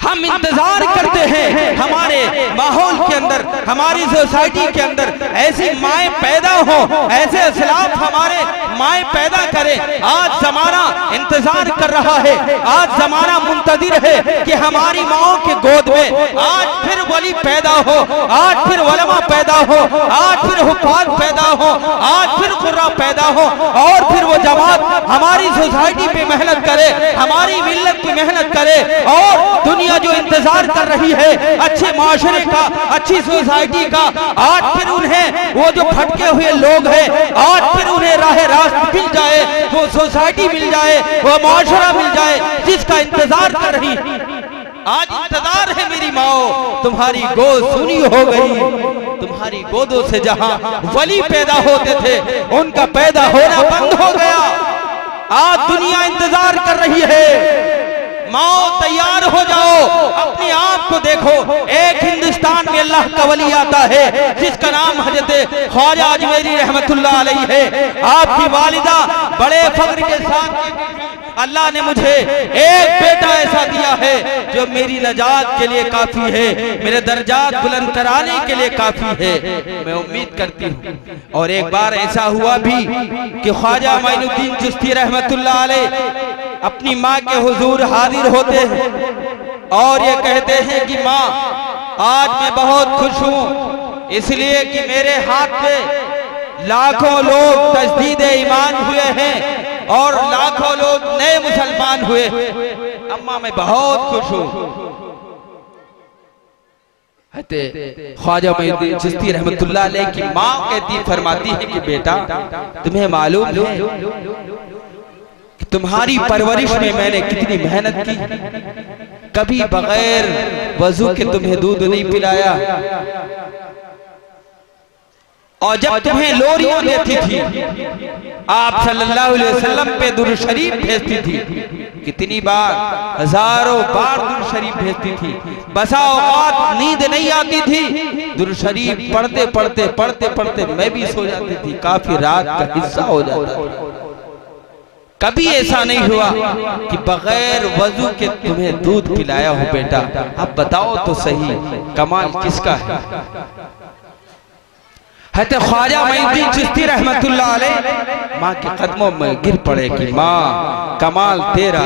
हम इंतजार करते हैं हमारे माहौल के अंदर, हमारी सोसाइटी के अंदर ऐसी माएँ पैदा हो, ऐसे असलाफ हमारे माएँ पैदा करें। आज जमाना इंतजार कर रहा है, आज जमाना मुंतजिर है कि हमारी माओं के गोद में आज फिर वली पैदा हो, आज फिर उलमा पैदा हो, आज फिर हुफ़ाज़ पैदा हो, आज फिर कुर्रा पैदा हो, और फिर वो जमात हमारी सोसाइटी पे मेहनत करे, हमारी मिल्लत की मेहनत करे। और दुनिया जो इंतजार कर रही है अच्छे माशरे का, अच्छी सोसाइटी का, आज फिर उन्हें वो जो भटके हुए लोग हैं आज फिर उन्हें राह रास्त मिल जाए, वो सोसाइटी मिल जाए, वो माशरा मिल जाए जिसका इंतजार कर रही। आज इंतजार है मेरी माओ, तुम्हारी गोद सुनी हो गई, तुम्हारी गोदों से जहां वली पैदा होते थे उनका पैदा होना बंद हो गया। आज दुनिया इंतजार कर रही है, माओ तैयार हो जाओ, अपने आप को देखो। एक हिंदुस्तान में अल्लाह का वली आता है जिसका नाम हजरत ख्वाजा अजमेरी रहमतुल्लाह अलैहि है। आपकी वालिदा बड़े फख्र के साथ अल्लाह ने मुझे एक बेटा ऐसा दिया है जो मेरी नजात के लिए काफी है, मेरे दर्जात बुलंद कराने के लिए काफी है। मैं उम्मीद करती हूँ। और एक बार ऐसा हुआ भी कि ख्वाजा मोइनुद्दीन चिश्ती रहमतुल्लाह अलैह अपनी माँ के हुजूर हाजिर होते हैं और ये कहते हैं कि माँ, आज मैं बहुत खुश हूँ इसलिए कि मेरे हाथ पे लाखों लोग तजदीद ईमान हुए हैं और लाखों लोग नए मुसलमान हुए। अम्मा मैं बहुत खुश हूँ। ख्वाजा मोइनुद्दीन चिश्ती रहमतुल्लाह अलैह की माँ कहती फरमाती है कि बेटा, तुम्हें मालूम है कि तुम्हारी परवरिश में मैंने कितनी मेहनत की। कभी बगैर वजू के तुम्हें दूध नहीं पिलाया और जब तुम्हें लोरियां देती थी आप सल्लल्लाहु अलैहि वसल्लम पे दुरूद शरीफ भेजती थी। कितनी बार, हजारों बार दुरूद शरीफ भेजती थी। बसा औकात नींद नहीं आती थी, दुरूद शरीफ पढ़ते पढ़ते पढ़ते पढ़ते मैं भी सो जाती थी, काफी रात का हिस्सा हो जाता था। कभी ऐसा नहीं हुआ कि बगैर वजू के तुम्हें दूध पिलाया हो। बेटा अब बताओ तो सही, कमाल किसका है? ख्वाजा मोइनुद्दीन चिश्ती रहमतुल्लाह अलैह माँ के कदमों में गिर पड़े कि माँ, कमाल तेरा।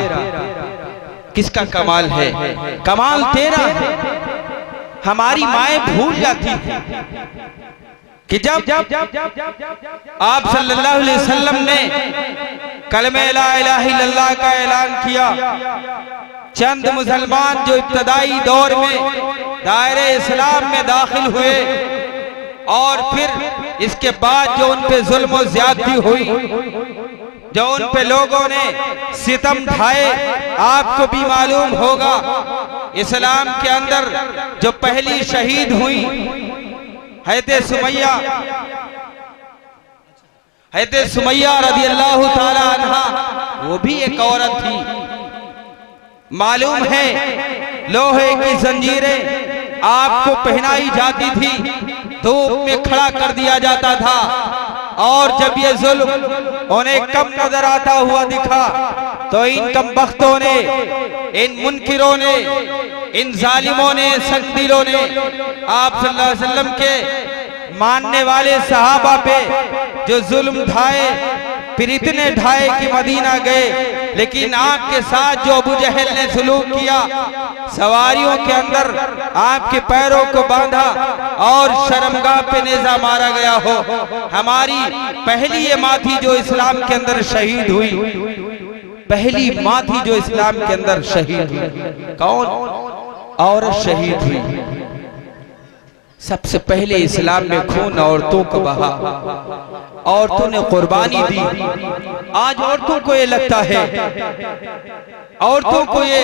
किसका कमाल है? कमाल तेरा है। हमारी माएं भूल जाती हैं कि जब आप सल्लल्लाहु अलैहि वसल्लम ने कलमे ला इलाहा इल्लल्लाह का ऐलान किया, चंद मुसलमान जो इब्तदाई दौर में दायरे इस्लाम में दाखिल हुए और फिर इसके बाद जो उन पे जुल्म और ज्यादती हुई, जो उन पे लोगों ने सितम ढाए, आपको भी मालूम होगा इस्लाम के अंदर जो पहली शहीद हुई हज़रत सुमैया रज़ियल्लाहु ताला अन्हा, वो भी एक औरत थी। मालूम है लोहे की जंजीरें आपको पहनाई जाती थी, धूप में खड़ा कर दिया जाता था और जब ये जुल्म उन्हें कम नजर आता हुआ दिखा तो इन कमबख्तों ने, इन मुनकिरों ने, इन जालिमों ने, संगदिलों ने आप सल्लल्लाहु अलैहि वसल्लम के मानने वाले सहाबा पे जो जुल्म ढाए, फिर इतने ढाए कि मदीना गए। लेकिन आपके साथ जो अबू जहल ने सुलूक किया, सवारियों के अंदर आपके पैरों को बांधा और शर्मगाह पे नेजा मारा गया हो। हमारी पहली ये माँ थी जो इस्लाम के अंदर शहीद हुई, पहली माँ थी जो इस्लाम के अंदर शहीद हुई। कौन औरत शहीद हुई? सबसे पहले इस्लाम में खून औरतों को बहा, औरतों ने कुर्बानी दी। आज औरतों को ये लगता है, औरतों को ये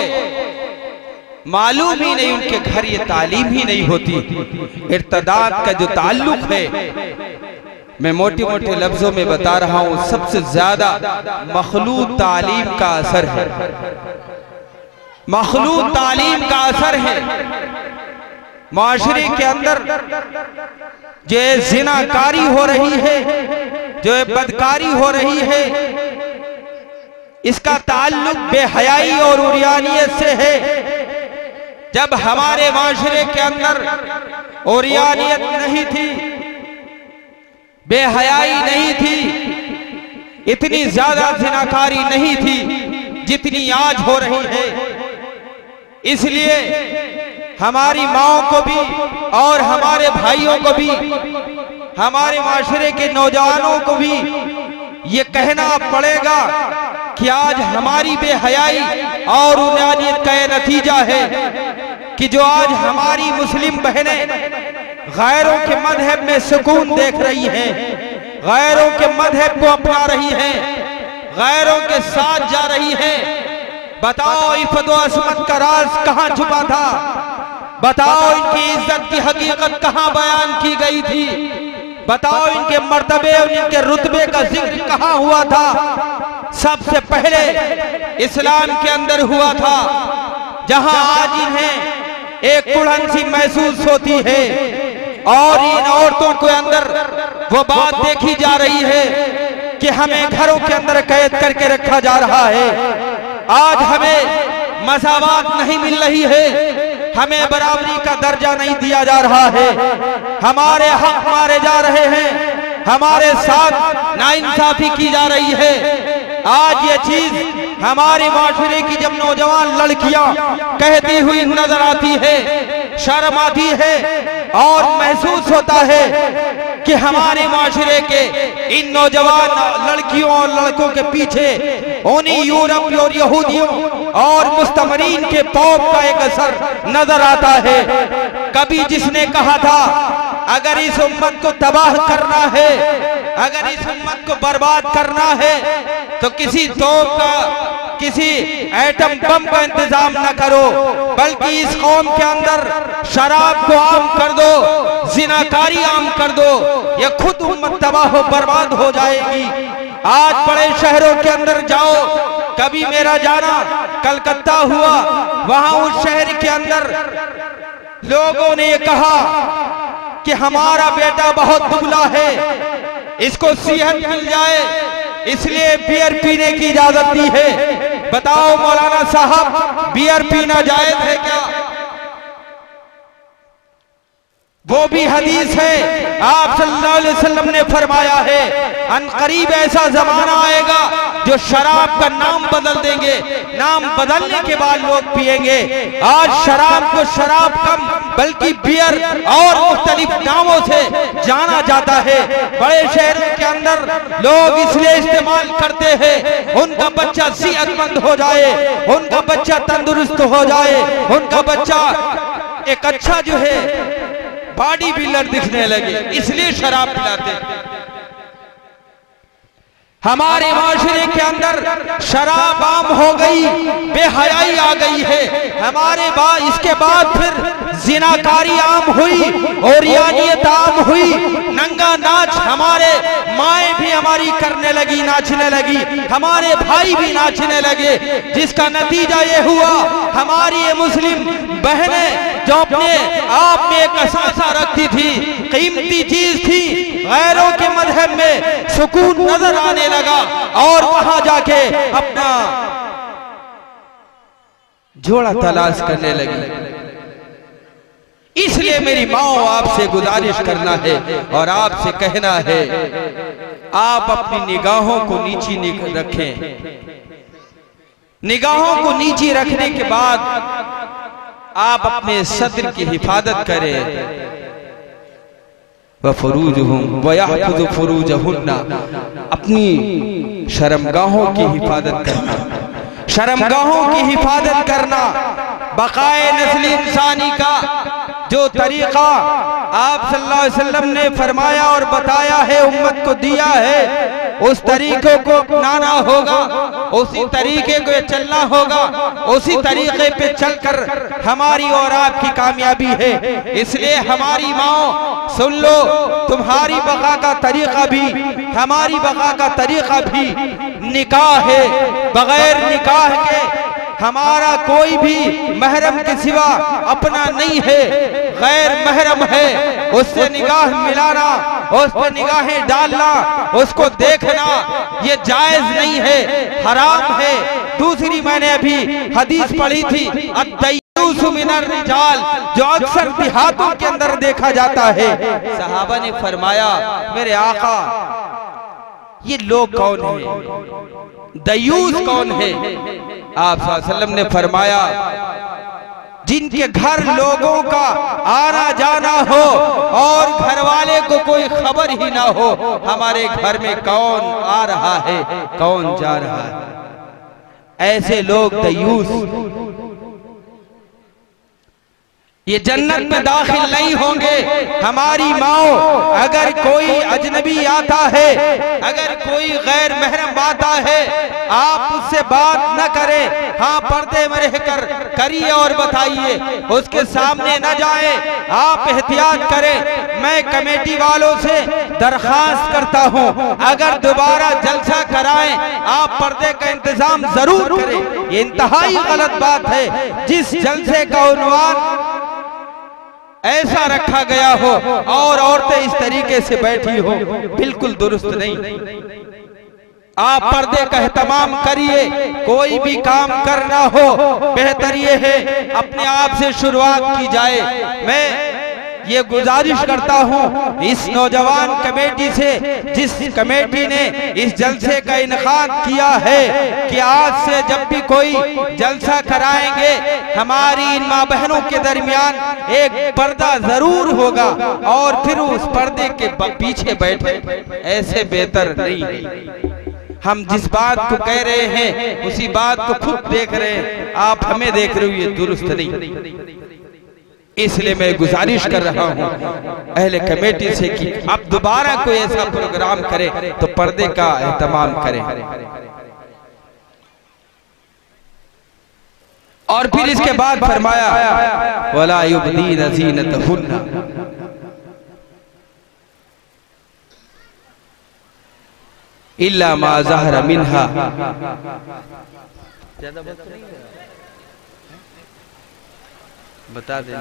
मालूम ही नहीं, उनके घर ये तालीम ही नहीं होती। इर्तदाद का जो ताल्लुक है, मैं मोटे मोटे लफ्जों में बता रहा हूं, सबसे ज्यादा मखलूत तालीम का असर है। मखलूत तालीम का असर है। माशरे के अंदर जो जिनाकारी हो रही है, जो बदकारी हो रही है, इसका ताल्लुक बेहयाई और उरियानियत से है। जब हमारे माशरे के अंदर उरियानियत नहीं थी, बेहयाई नहीं थी, इतनी ज्यादा जिनाकारी नहीं थी जितनी आज हो रही है, इसलिए हमारी माओं को भी और हमारे भाइयों को भी, हमारे माशरे के नौजवानों को भी ये कहना पड़ेगा कि आज हमारी बेहयाई और उन्यानियत का यह नतीजा है कि जो आज हमारी मुस्लिम बहनें गैरों के मजहब में सुकून देख रही हैं, गैरों के मजहब को अपना रही हैं, गैरों के साथ जा रही हैं। बताओ इफ़्फ़त व असमत का राज कहाँ छुपा था? बताओ इनकी इज्जत की हकीकत कहाँ बयान की गई थी? बताओ इनके मर्तबे और इनके रुतबे का जिक्र कहाँ हुआ था? सबसे पहले इस्लाम के अंदर हुआ था, जहां आज इन्हें एक कुड़न सी महसूस होती है और इन औरतों के अंदर वो बात देखी जा रही है कि हमें घरों के अंदर कैद करके रखा जा रहा है। आज हमें मसावात नहीं मिल रही है, हमें बराबरी का दर्जा नहीं दिया जा रहा है, हमारे हक मारे जा रहे हैं, हमारे साथ नाइंसाफी की जा रही है। आज ये चीज हमारे माशरे की जब नौजवान लड़कियां कहती हुई नजर आती है, शर्म आती है और महसूस होता है कि हमारे माशरे के इन नौजवान लड़कियों और लड़कों के पीछे उन्हीं यूरोप और यहूदियों और मुस्तमरीन के पौप का एक असर नजर आता है। कभी जिसने कहा था अगर इस उम्मत को तबाह करना है, अगर इस उम्मत को बर्बाद करना है तो किसी तोप का, किसी एटम बम का इंतजाम न करो, बल्कि इस कौम के अंदर शराब को आम कर दो, जिनाकारी आम कर दो, ये खुद उम्मत तबाह हो बर्बाद हो जाएगी। आज बड़े शहरों के अंदर जाओ, कभी मेरा जाना कलकत्ता हुआ, वहां उस शहर के अंदर लोगों ने कहा कि हमारा बेटा बहुत दुबला है, इसको सेहत मिल जाए इसलिए बियर पीने की इजाजत दी है। बताओ मौलाना साहब, बियर पीना जायज है क्या? वो भी हदीस है, आप सल्लल्लाहु अलैहि वसल्लम ने फरमाया है अनकरीब ऐसा जमाना आएगा जो शराब का नाम बदल देंगे, नाम बदलने के बाद लोग पिएंगे। आज शराब को शराब कम बल्कि बियर और मुख्तलिफ नामों से जाना जाता है। बड़े शहरों के अंदर लोग इसलिए इस्तेमाल करते हैं उनका बच्चा सेहतमंद हो जाए, उनका बच्चा तंदुरुस्त हो जाए, उनका बच्चा एक अच्छा जो है बॉडी बिल्डर दिखने लगे, इसलिए शराब पिलाते हैं। हमारे माशरे के अंदर शराब आम हो गई, बेहयाई आ गई है, हमारे बाद इसके बाद फिर जिनाकारी आम हुई, ओरियानियत आम हुई, नंगा नाच हमारे माएँ भी हमारी करने लगी, नाचने लगी, हमारे भाई भी नाचने लगे, जिसका नतीजा ये हुआ हमारी ये मुस्लिम बहनें जो अपने आप में एक असासा रखती थी, कीमती चीज थी, गैरों के मजहब में सुकून नजर आने लगा और वहां जाके अपना जोड़ा तलाश करने लगी। इसलिए मेरी माओ आपसे गुजारिश करना है और आपसे कहना है, आप अपनी निगाहों को नीची रखें। निगाहों को नीची रखने के बाद आप अपने सत्र की हिफाजत करें। वफ़ुरूजुहुम वयहफ़ुज़ु फ़ुरूजहुन्ना, अपनी शर्मगाहों की हिफाजत करना, शर्मगाहों की हिफाजत करना। बक़ाए नस्ल इंसानी का जो तरीका आप सल्लल्लाहु अलैहि वसल्लम ने फरमाया और बताया है, उम्मत को दिया है, उस तरीके को अपनाना होगा, उसी तरीके को चलना होगा, उसी तरीके पे चलकर हमारी और आपकी कामयाबी है। इसलिए हमारी माओ सुन लो, तुम्हारी बका का तरीका भी, हमारी बका का तरीका भी निकाह है। बगैर निकाह के हमारा कोई भी महरम के सिवा अपना नहीं है, गैर महरम है, उससे निगाह मिलाना, उस पर निगाहें डालना, उसको देखना ये जायज नहीं है, हराम है। दूसरी मैंने अभी हदीस पढ़ी थी, अद्दय्यूसु मिनर रिजाल, जो अक्सर देहातों के अंदर देखा जाता है। सहाबा ने फरमाया, मेरे आका ये लोग कौन है, दयूस कौन है? आप सल्लल्लाहु अलैहि वसल्लम ने फरमाया, जिनके घर लोगों का आना जाना हो और घर वाले को कोई खबर ही ना हो हमारे घर में कौन आ रहा है, कौन जा रहा है, ऐसे लोग दयूस। ये जन्नत में दाखिल नहीं होंगे। हमारी माओ, अगर कोई अजनबी आता है, अगर कोई गैर महरम आता है, आप उससे बात न करें। हाँ, पर्दे में रहकर करिए और बताइए, उसके सामने न जाए, आप एहतियात करें। मैं कमेटी वालों से दरखास्त करता हूँ, अगर दोबारा जलसा कराएं, आप पर्दे का इंतजाम जरूर करें। ये इंतहाई गलत बात है। जिस जलसे का उन्वान ऐसा रखा गया हो और औरतें इस तरीके से बैठी हो, बिल्कुल दुरुस्त नहीं। आप पर्दे का एहतमाम करिए। कोई भी काम करना हो, बेहतर ये है अपने आप से शुरुआत की जाए। मैं ये गुजारिश करता हूँ इस नौजवान कमेटी से, जिस कमेटी ने इस जलसे का इनेकाद किया है, कि आज से जब भी कोई जलसा कराएंगे, हमारी इन माँ बहनों के दरमियान एक पर्दा जरूर होगा और फिर उस पर्दे के पीछे बैठे, ऐसे बेहतर नहीं है। हम जिस बात को कह रहे हैं उसी बात को खुद देख रहे हैं, आप हमें देख रहे हो, ये दुरुस्त नहीं। इसलिए मैं गुजारिश कर रहा हूं अहले कमेटी से कि अब दोबारा कोई ऐसा प्रोग्राम करे तो पर्दे का एहतमाम करें। और फिर इसके बाद फरमाया, वला युबदीन ज़ीनतहुन्ना, इल्ला मा ज़हरा मिन्हा। बता देना।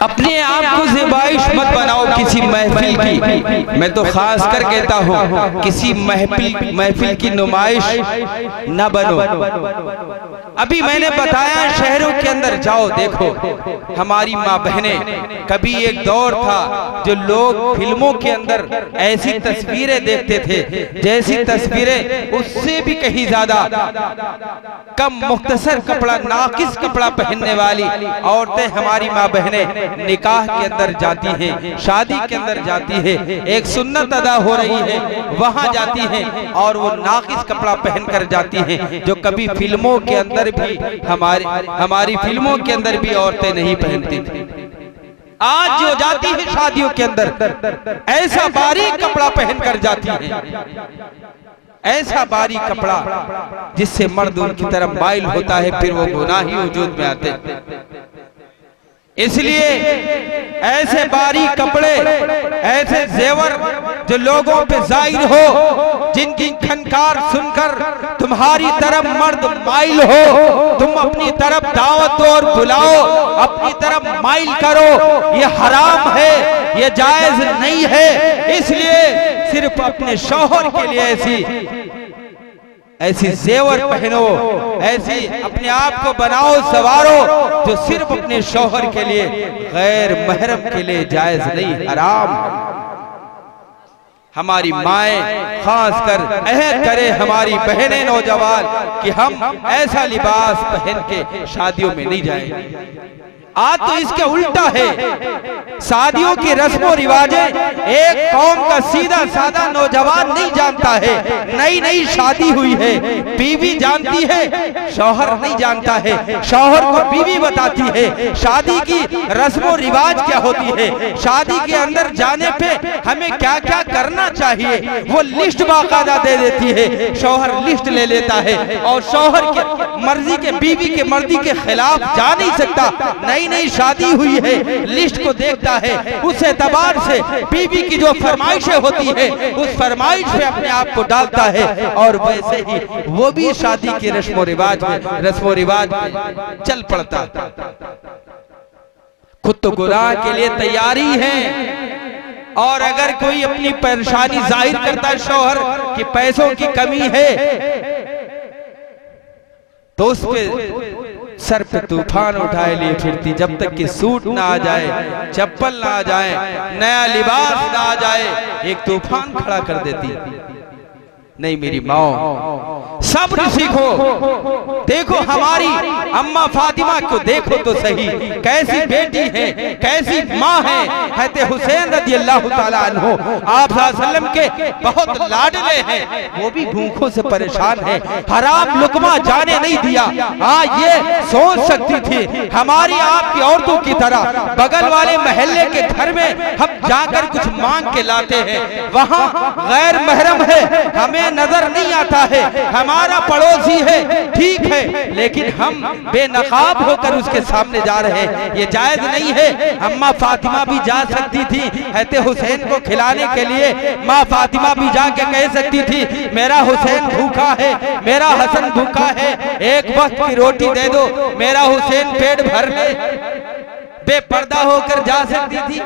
अपने आप को ज़िबाइश मत बनाओ किसी महफिल की। मैं तो खास कर कहता हूँ किसी महफिल की नुमाइश न बनो। अभी मैंने बताया शहरों के अंदर जाओ, देखो हमारी माँ बहनें, कभी एक दौर था जो लोग फिल्मों के अंदर ऐसी तस्वीरें देखते थे, जैसी तस्वीरें उससे भी कहीं ज्यादा कम मुख्तसर कपड़ा, नाकिस कपड़ा पहनने वाली औरतें हमारी माँ बहनें निकाह के अंदर जाती हैं, शादी के अंदर जाती है, एक सुन्नत अदा हो रही है, वहां जाती हैं और वो नाकिस कपड़ा पहनकर जाती हैं, जो कभी फिल्मों के अंदर भी हमारी फिल्मों के अंदर भी औरतें नहीं पहनती थी। आज जो जाती है शादियों के अंदर ऐसा बारीक कपड़ा पहनकर जाती है, ऐसा बारीक कपड़ा जिससे मर्द उनकी तरफ माइल होता है, फिर वो गुनाही वजूद में आते। इसलिए ऐसे बारीक कपड़े, ऐसे जेवर जो लोगों पे जाहिर हो, जिनकी खनकार सुनकर तुम्हारी तरफ मर्द माइल हो, तुम अपनी तरफ दावत दो और बुलाओ, अपनी तरफ माइल करो, ये हराम है, ये जायज नहीं है। इसलिए सिर्फ अपने शौहर के लिए ऐसी जेवर पहनो, ऐसी अपने आप को बनाओ, सवारो, जो सिर्फ अपने शौहर के लिए, गैर महरम के लिए जायज नहीं, हराम। हमारी माएं खास कर अहद करे, हमारी बहनें नौजवान, कि हम ऐसा लिबास पहन के शादियों में नहीं जाएंगे। आज तो इसके उल्टा है। शादियों की रस्मों रिवाजें एक कौम का सीधा साधा नौजवान नहीं जानता है। नई नई शादी हुई है, बीवी जानती है, शौहर नहीं जानता है। शौहर को बीवी बताती है शादी की रस्मों रिवाज क्या होती है, शादी के अंदर जाने पे हमें क्या क्या करना चाहिए, वो लिस्ट बाकायदा दे देती है। शौहर लिस्ट ले लेता है और शौहर के मर्जी के, बीवी के मर्जी के खिलाफ जा नहीं सकता। नई नई शादी हुई है, लिस्ट को देखता है, उस एतबार से बीवी की जो फरमाइशें होती है उस फरमाइश पे अपने आप को डालता है, और वैसे ही वो भी शादी की रस्मो रिवाज में चल पड़ता। खुद तो गुनाह के लिए तैयारी है, और अगर कोई अपनी परेशानी जाहिर करता है शौहर कि पैसों की कमी है, तो उसके सर पे तूफान उठाए लिए फिरती, जब तक कि सूट ना आ जाए, चप्पल ना आ जाए, नया लिबास ना आ जाए, एक तूफान खड़ा कर देती। नहीं मेरी माओ, सब्र सीखो। देखो हमारी अम्मा फातिमा को देखो तो सही, कैसी बेटी है, कैसी माँ है हैते हुसैन रज़ी अल्लाह ताला अन्हु, आप सल्लल्लाहु अलैहि वसल्लम के बहुत लाडले हैं, वो भी भूखों से परेशान है, हराम लुकमा जाने नहीं दिया। हाँ, ये सोच सकती थी हमारी आपकी औरतों की तरह बगल वाले महल्ले के घर में हम जाकर कुछ मांग के लाते हैं, वहाँ गैर महरम है, हमें नजर नहीं आता है, हमारा पड़ोसी है, ठीक है, लेकिन हम बेनकाब होकर उसके सामने जा रहे हैं, ये जायज नहीं है। अम्मा फातिमा भी जा सकती थी हैते हुसैन को खिलाने के लिए, माँ फातिमा भी जाके कह सकती थी मेरा हुसैन भूखा है, मेरा हसन भूखा है, एक वक्त की रोटी दे दो, मेरा हुसैन पेट भर ले। बेपर्दा होकर जा सकती थी,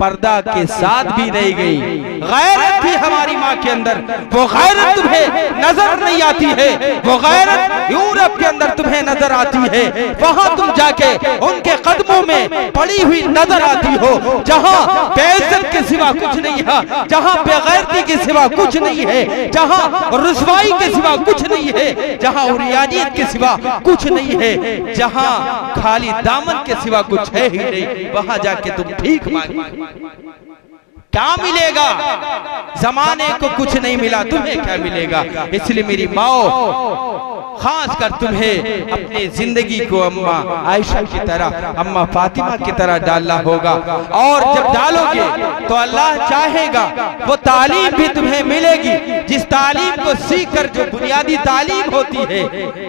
पर्दा के साथ भी नहीं गई। गैरत थी हमारी माँ के अंदर, वो गैरत तुम्हें नजर नहीं आती है, वो गैरत यूरोप के अंदर तुम्हें नजर आती है, वहां तुम जाके उनके कदमों में पड़ी हुई नजर आती हो, जहां बेइज्जत के सिवा कुछ नहीं है, जहां बेगैरती के सिवा कुछ नहीं है, जहां रुसवाई के सिवा कुछ नहीं है, जहां उरियानियत के सिवा कुछ नहीं है, जहां खाली दामन के सिवा कुछ है ही नहीं, वहां जाके तुम भीख मांगी। क्या मिलेगा? जमाने को कुछ नहीं मिला, तुम्हें क्या मिलेगा? इसलिए मेरी माओ, खास कर तुम्हें अपनी जिंदगी को अम्मा आयशा की तरह, अम्मा फातिमा की तरह डालना होगा, और जब डालोगे तो अल्लाह चाहेगा वो तालीम भी तुम्हें मिलेगी, जिस तालीम को सीख कर जो बुनियादी तालीम होती है।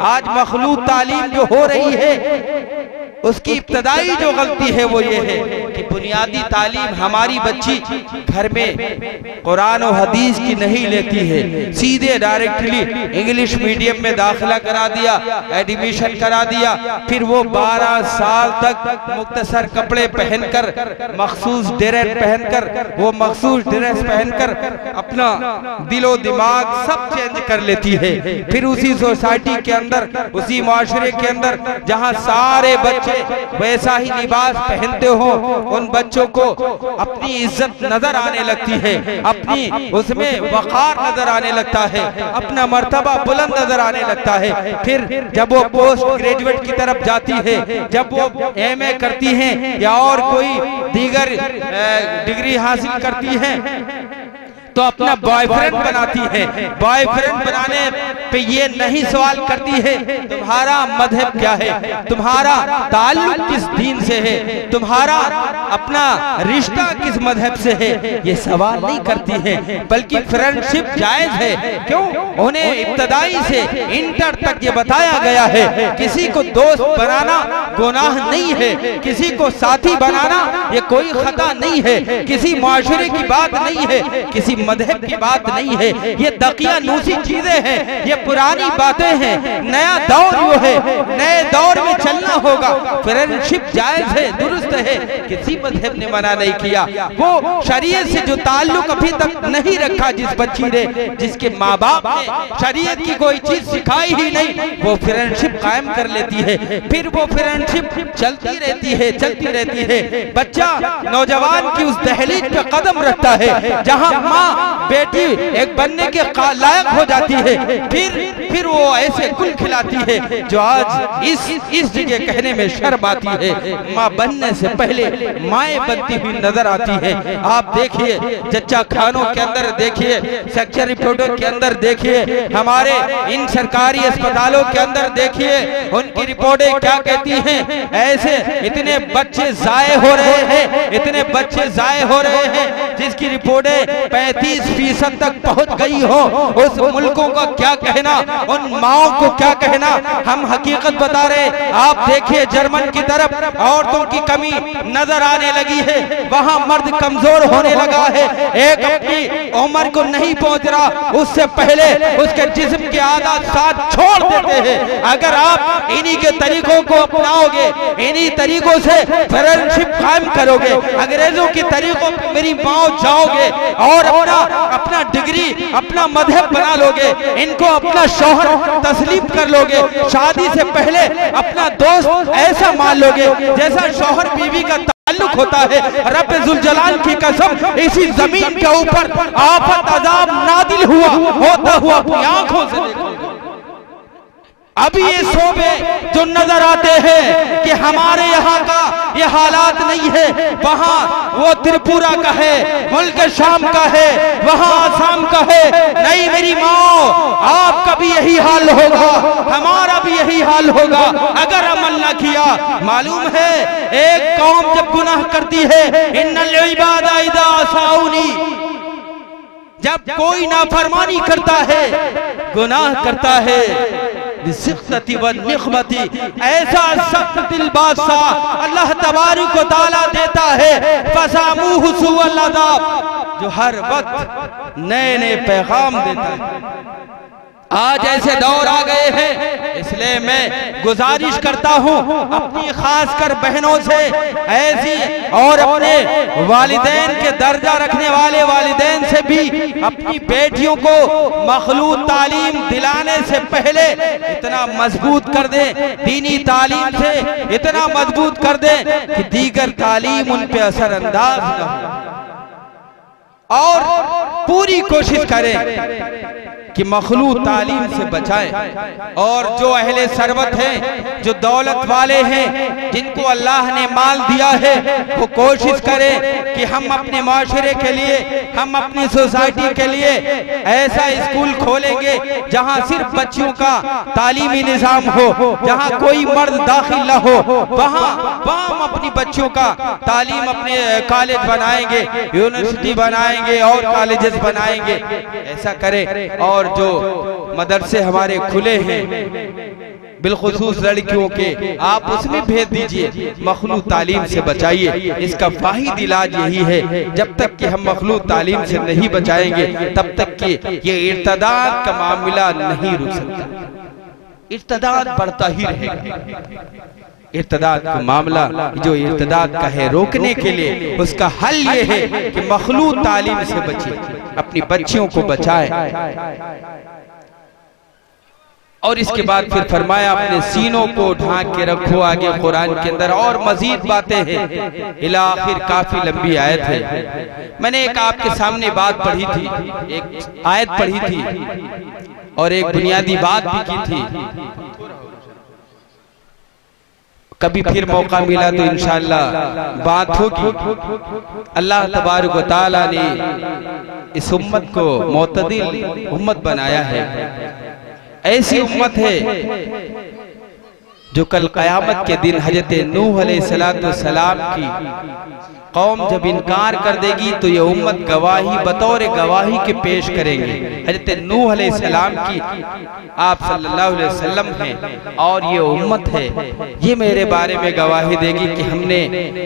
आज मखलूत तालीम जो हो रही है, उसकी इब्तदाई जो गलती है वो ये है कि बुनियादी तालीम हमारी बच्ची घर में कुरान और हदीस की नहीं लेती है, सीधे डायरेक्टली इंग्लिश मीडियम में दाखिला करा दिया, एडमिशन करा दिया, फिर वो 12 साल तक मुख्तसर कपड़े पहनकर, मखसूस ड्रेस पहनकर, वो मखसूस ड्रेस पहनकर अपना दिलो दिमाग सब चेंज कर लेती है। फिर उसी सोसाइटी के अंदर, उसी माशरे के अंदर जहाँ सारे बच्चे वैसा ही लिबास पहनते हो, उन बच्चों को अपनी इज्जत नजर आने लगती है, अपनी उसमें वक़ार नजर आने लगता है, अपना मर्तबा बुलंद नजर आने लगता है। फिर जब वो पोस्ट ग्रेजुएट की तरफ जाती है, जब वो एमए करती हैं या और कोई दीगर डिग्री हासिल करती हैं, तो अपना बॉयफ्रेंड बनाती है। बॉयफ्रेंड बनाने पे ये नहीं सवाल करती है तुम्हारा मजहब क्या है, तुम्हारा ताल्लुक किस दीन से है, तुम्हारा अपना रिश्ता किस मजहब से है, ये सवाल नहीं करती है, बल्कि फ्रेंडशिप जायज है। क्यों? उन्हें इब्तदाई से इंटर तक ये बताया गया है, किसी को दोस्त बनाना गुनाह नहीं है, किसी को साथी बनाना ये कोई खता नहीं है, किसी माशरे की बात नहीं है, किसी मजहब की बात नहीं है, ये दकियानूसी चीजें हैं, ये पुरानी बातें हैं। नया दौर वो है, नए दौर में चलना होगा। फ्रेंडशिप जायज है, दुरुस्त है, किसी मजहब ने मना नहीं किया। वो शरीयत से जो ताल्लुक अभी तक नहीं रखा जिस बच्ची ने, जिसके माँ बाप ने शरीयत की कोई चीज सिखाई ही नहीं, वो फ्रेंडशिप कायम कर लेती है, फिर वो फ्रेंडशिप चलती रहती है, चलती रहती है। बच्चा नौजवान की उस दहलीज पे कदम रखता है जहाँ माँ बेटी एक बनने के लायक हो जाती है, फिर वो ऐसे गुल खिलाती है जो आज इस जगह कहने में शर्म आती है। माँ बनने से पहले माएँ बनती हुई नजर आती है। आप देखिए जच्चा खानों के अंदर देखिए, सेक्शन रिपोर्टों के अंदर देखिए, हमारे इन सरकारी अस्पतालों के अंदर देखिए, उनकी रिपोर्टें क्या कहती हैं। ऐसे इतने बच्चे जाए हो रहे हैं, इतने बच्चे जाए हो रहे हैं जिसकी रिपोर्टें 35% तक पहुंच गई हो। उस मुल्कों का क्या कहना, उन माओं को क्या कहना। हम हकीकत बता रहे। आप देखिए जर्मन की तरफ औरतों की कमी नजर आने लगी है, वहां मर्द कमजोर होने लगा है, एक अपनी उम्र को नहीं पहुंच रहा, उससे पहले उसके जिस्म के आदात साथ छोड़ देते हैं। अगर आप इन्हीं के तरीकों को अपनाओगे, इन्हीं तरीकों से फ्रेंडशिप कायम करोगे, अंग्रेजों के तरीकों पर मेरी माओ जाओगे और अपना डिग्री, अपना मजहब बना लोगे, इनको अपना शौहर तस्लीम कर लोगे, शादी से पहले अपना दोस्त ऐसा मान लोगे जैसा शौहर बीवी का ताल्लुक होता है। रब जुल जलाल की कसम, इसी जमीन के ऊपर आफत अजाब नादिल होता हुआ अपनी आंखों से देखोगे। अभी ये शोबे जो नजर आते हैं कि हमारे यहाँ का ये हालात नहीं है, वहाँ वो त्रिपुरा का है, मुल्क शाम का है, वहाँ आसाम का है। नहीं मेरी माँ, आपका भी यही हाल होगा, हमारा भी यही हाल होगा अगर अमल ना किया। मालूम है एक कौम जब गुनाह करती है, इन्नल इबादा इदा असाउनी, जब कोई नाफरमानी करता है, गुनाह करता है, ऐसा सख्त दिल बादशाह अल्लाह तबारक व तआला देता है, फसामुहु सुअल अज़ाब, जो हर वक्त नए नए पैगाम देता है। आज ऐसे दौर आ गए हैं, इसलिए मैं गुजारिश करता हूँ अपनी खासकर बहनों से ऐसी, और अपने वालिदैन के दर्जा रखने वाले वालिदैन से भी अपनी बेटियों को मखलूत तालीम दिलाने से पहले इतना मजबूत कर दें, दीनी तालीम से इतना मजबूत कर दें कि दीगर तालीम उन पे असरअंदाज न हो, और पूरी कोशिश करें कि मखलूत तालीम से बचाएं। और जो अहले सरवत हैं, जो दौलत वाले हैं, जिनको अल्लाह ने माल दिया है, वो कोशिश करें कि हम अपने माशरे के लिए, हम अपनी सोसाइटी के लिए ऐसा स्कूल खोलेंगे जहां सिर्फ बच्चियों का तालीमी निज़ाम हो, जहां कोई मर्द दाखिल न हो, वहां हम अपनी बच्चियों का तालीम, अपने कॉलेज बनाएंगे, यूनिवर्सिटी बनाएंगे और कॉलेजेस बनाएंगे। ऐसा करें। और जो मदरसे हमारे खुले हैं बिलखुसूस लड़कियों के, आप उसमें भेज दीजिए, मखलूत तालीम से बचाइए। इसका वाहिद इलाज यही है। जब तक कि हम मखलूत तालीम से नहीं बचाएंगे, तब तक कि ये इर्तदाद का मामला नहीं रुक सकता, इर्तदाद बढ़ता ही रहेगा। इर्तदाद का मामला जो इर्तदाद का है, रोकने के लिए उसका हल ये है कि मखलूत तालीम से बचिए, अपनी बच्चियों को बचाएं। और इसके बाद फिर फरमाया अपने सीनों को ढांक के रखो, आगे कुरान के अंदर और मजीद बातें हैं, इला आखिर काफी लंबी आयत है। मैंने एक आपके सामने बात पढ़ी थी, एक आयत पढ़ी थी और एक बुनियादी बात भी की थी। कभी फिर मौका मिला तो इंशाअल्लाह बात होगी। अल्लाह तबारक व तआला ने इस उम्मत को मोतदिल उम्मत बनाया है। ऐसी उम्मत है जो कल क़यामत के दिन हजरत नूह अलैहिस्सलाम की कौम जब इनकार कर देगी तो ये उम्मत गवाही, बतौर गवाही के पेश करेंगे। हजरत नूह अलैहिस्सलाम की आप सल्लल्लाहु अलैहि वसल्लम हैं और ये उम्मत है, ये मेरे बारे में गवाही देगी कि हमने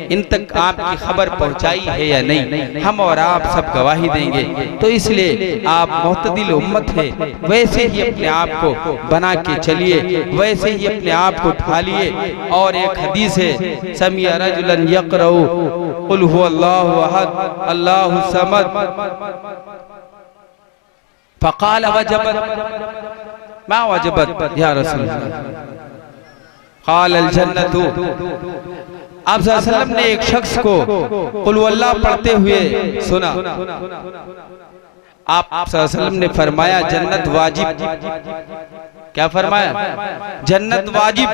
इन तक आपकी खबर पहुंचाई है या नहीं। हम और आप सब गवाही देंगे। तो इसलिए आप मुअतदिल उम्मत है, वैसे ही अपने आप को बना के चलिए, वैसे ही अपने आप को ढालिए। और एक हदीस है, समिअ रजुलन यक़रउ कुल हुवल्लाहु अहद अल्लाहु समद फ़क़ाल वजबत मा वजबत या रसूलल्लाह क़ाल अल जन्नतु। आप सल्लल्लाहु अलैहि वसल्लम ने एक शख्स को कुल हुवल्लाह पढ़ते हुए सुना। आप सल्लल्लाहु अलैहि वसल्लम ने फरमाया जन्नत वाजिब। क्या फरमाया? जन्नत वाजिब।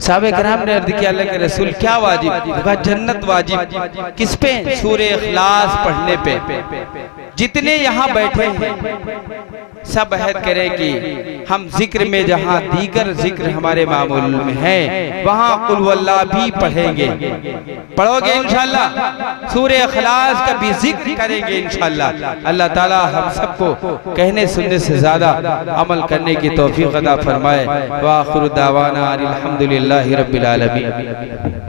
साहबे कराम ने अर्ज़ किया अल्लाह के रसूल क्या वाजिब? कहा जन्नत वाजिब। किस पे? सूरे इखलास पढ़ने पे। जितने यहाँ बैठे हैं सब अहद करें कि हम जिक्र में जहाँ दीगर जिक्र हमारे मामूल में है, वहाँ कुल हुवल्लाह भी पढ़ेंगे। पढ़ोगे इंशाअल्लाह, सूरे इखलास का भी जिक्र करेंगे इंशाअल्लाह। अल्लाह ताला हम सबको कहने सुनने से ज्यादा अमल करने की तौफीक अता फरमाए। व आखिरु दावाना अनिल हम्दुलिल्लाहि रब्बिल आलमीन।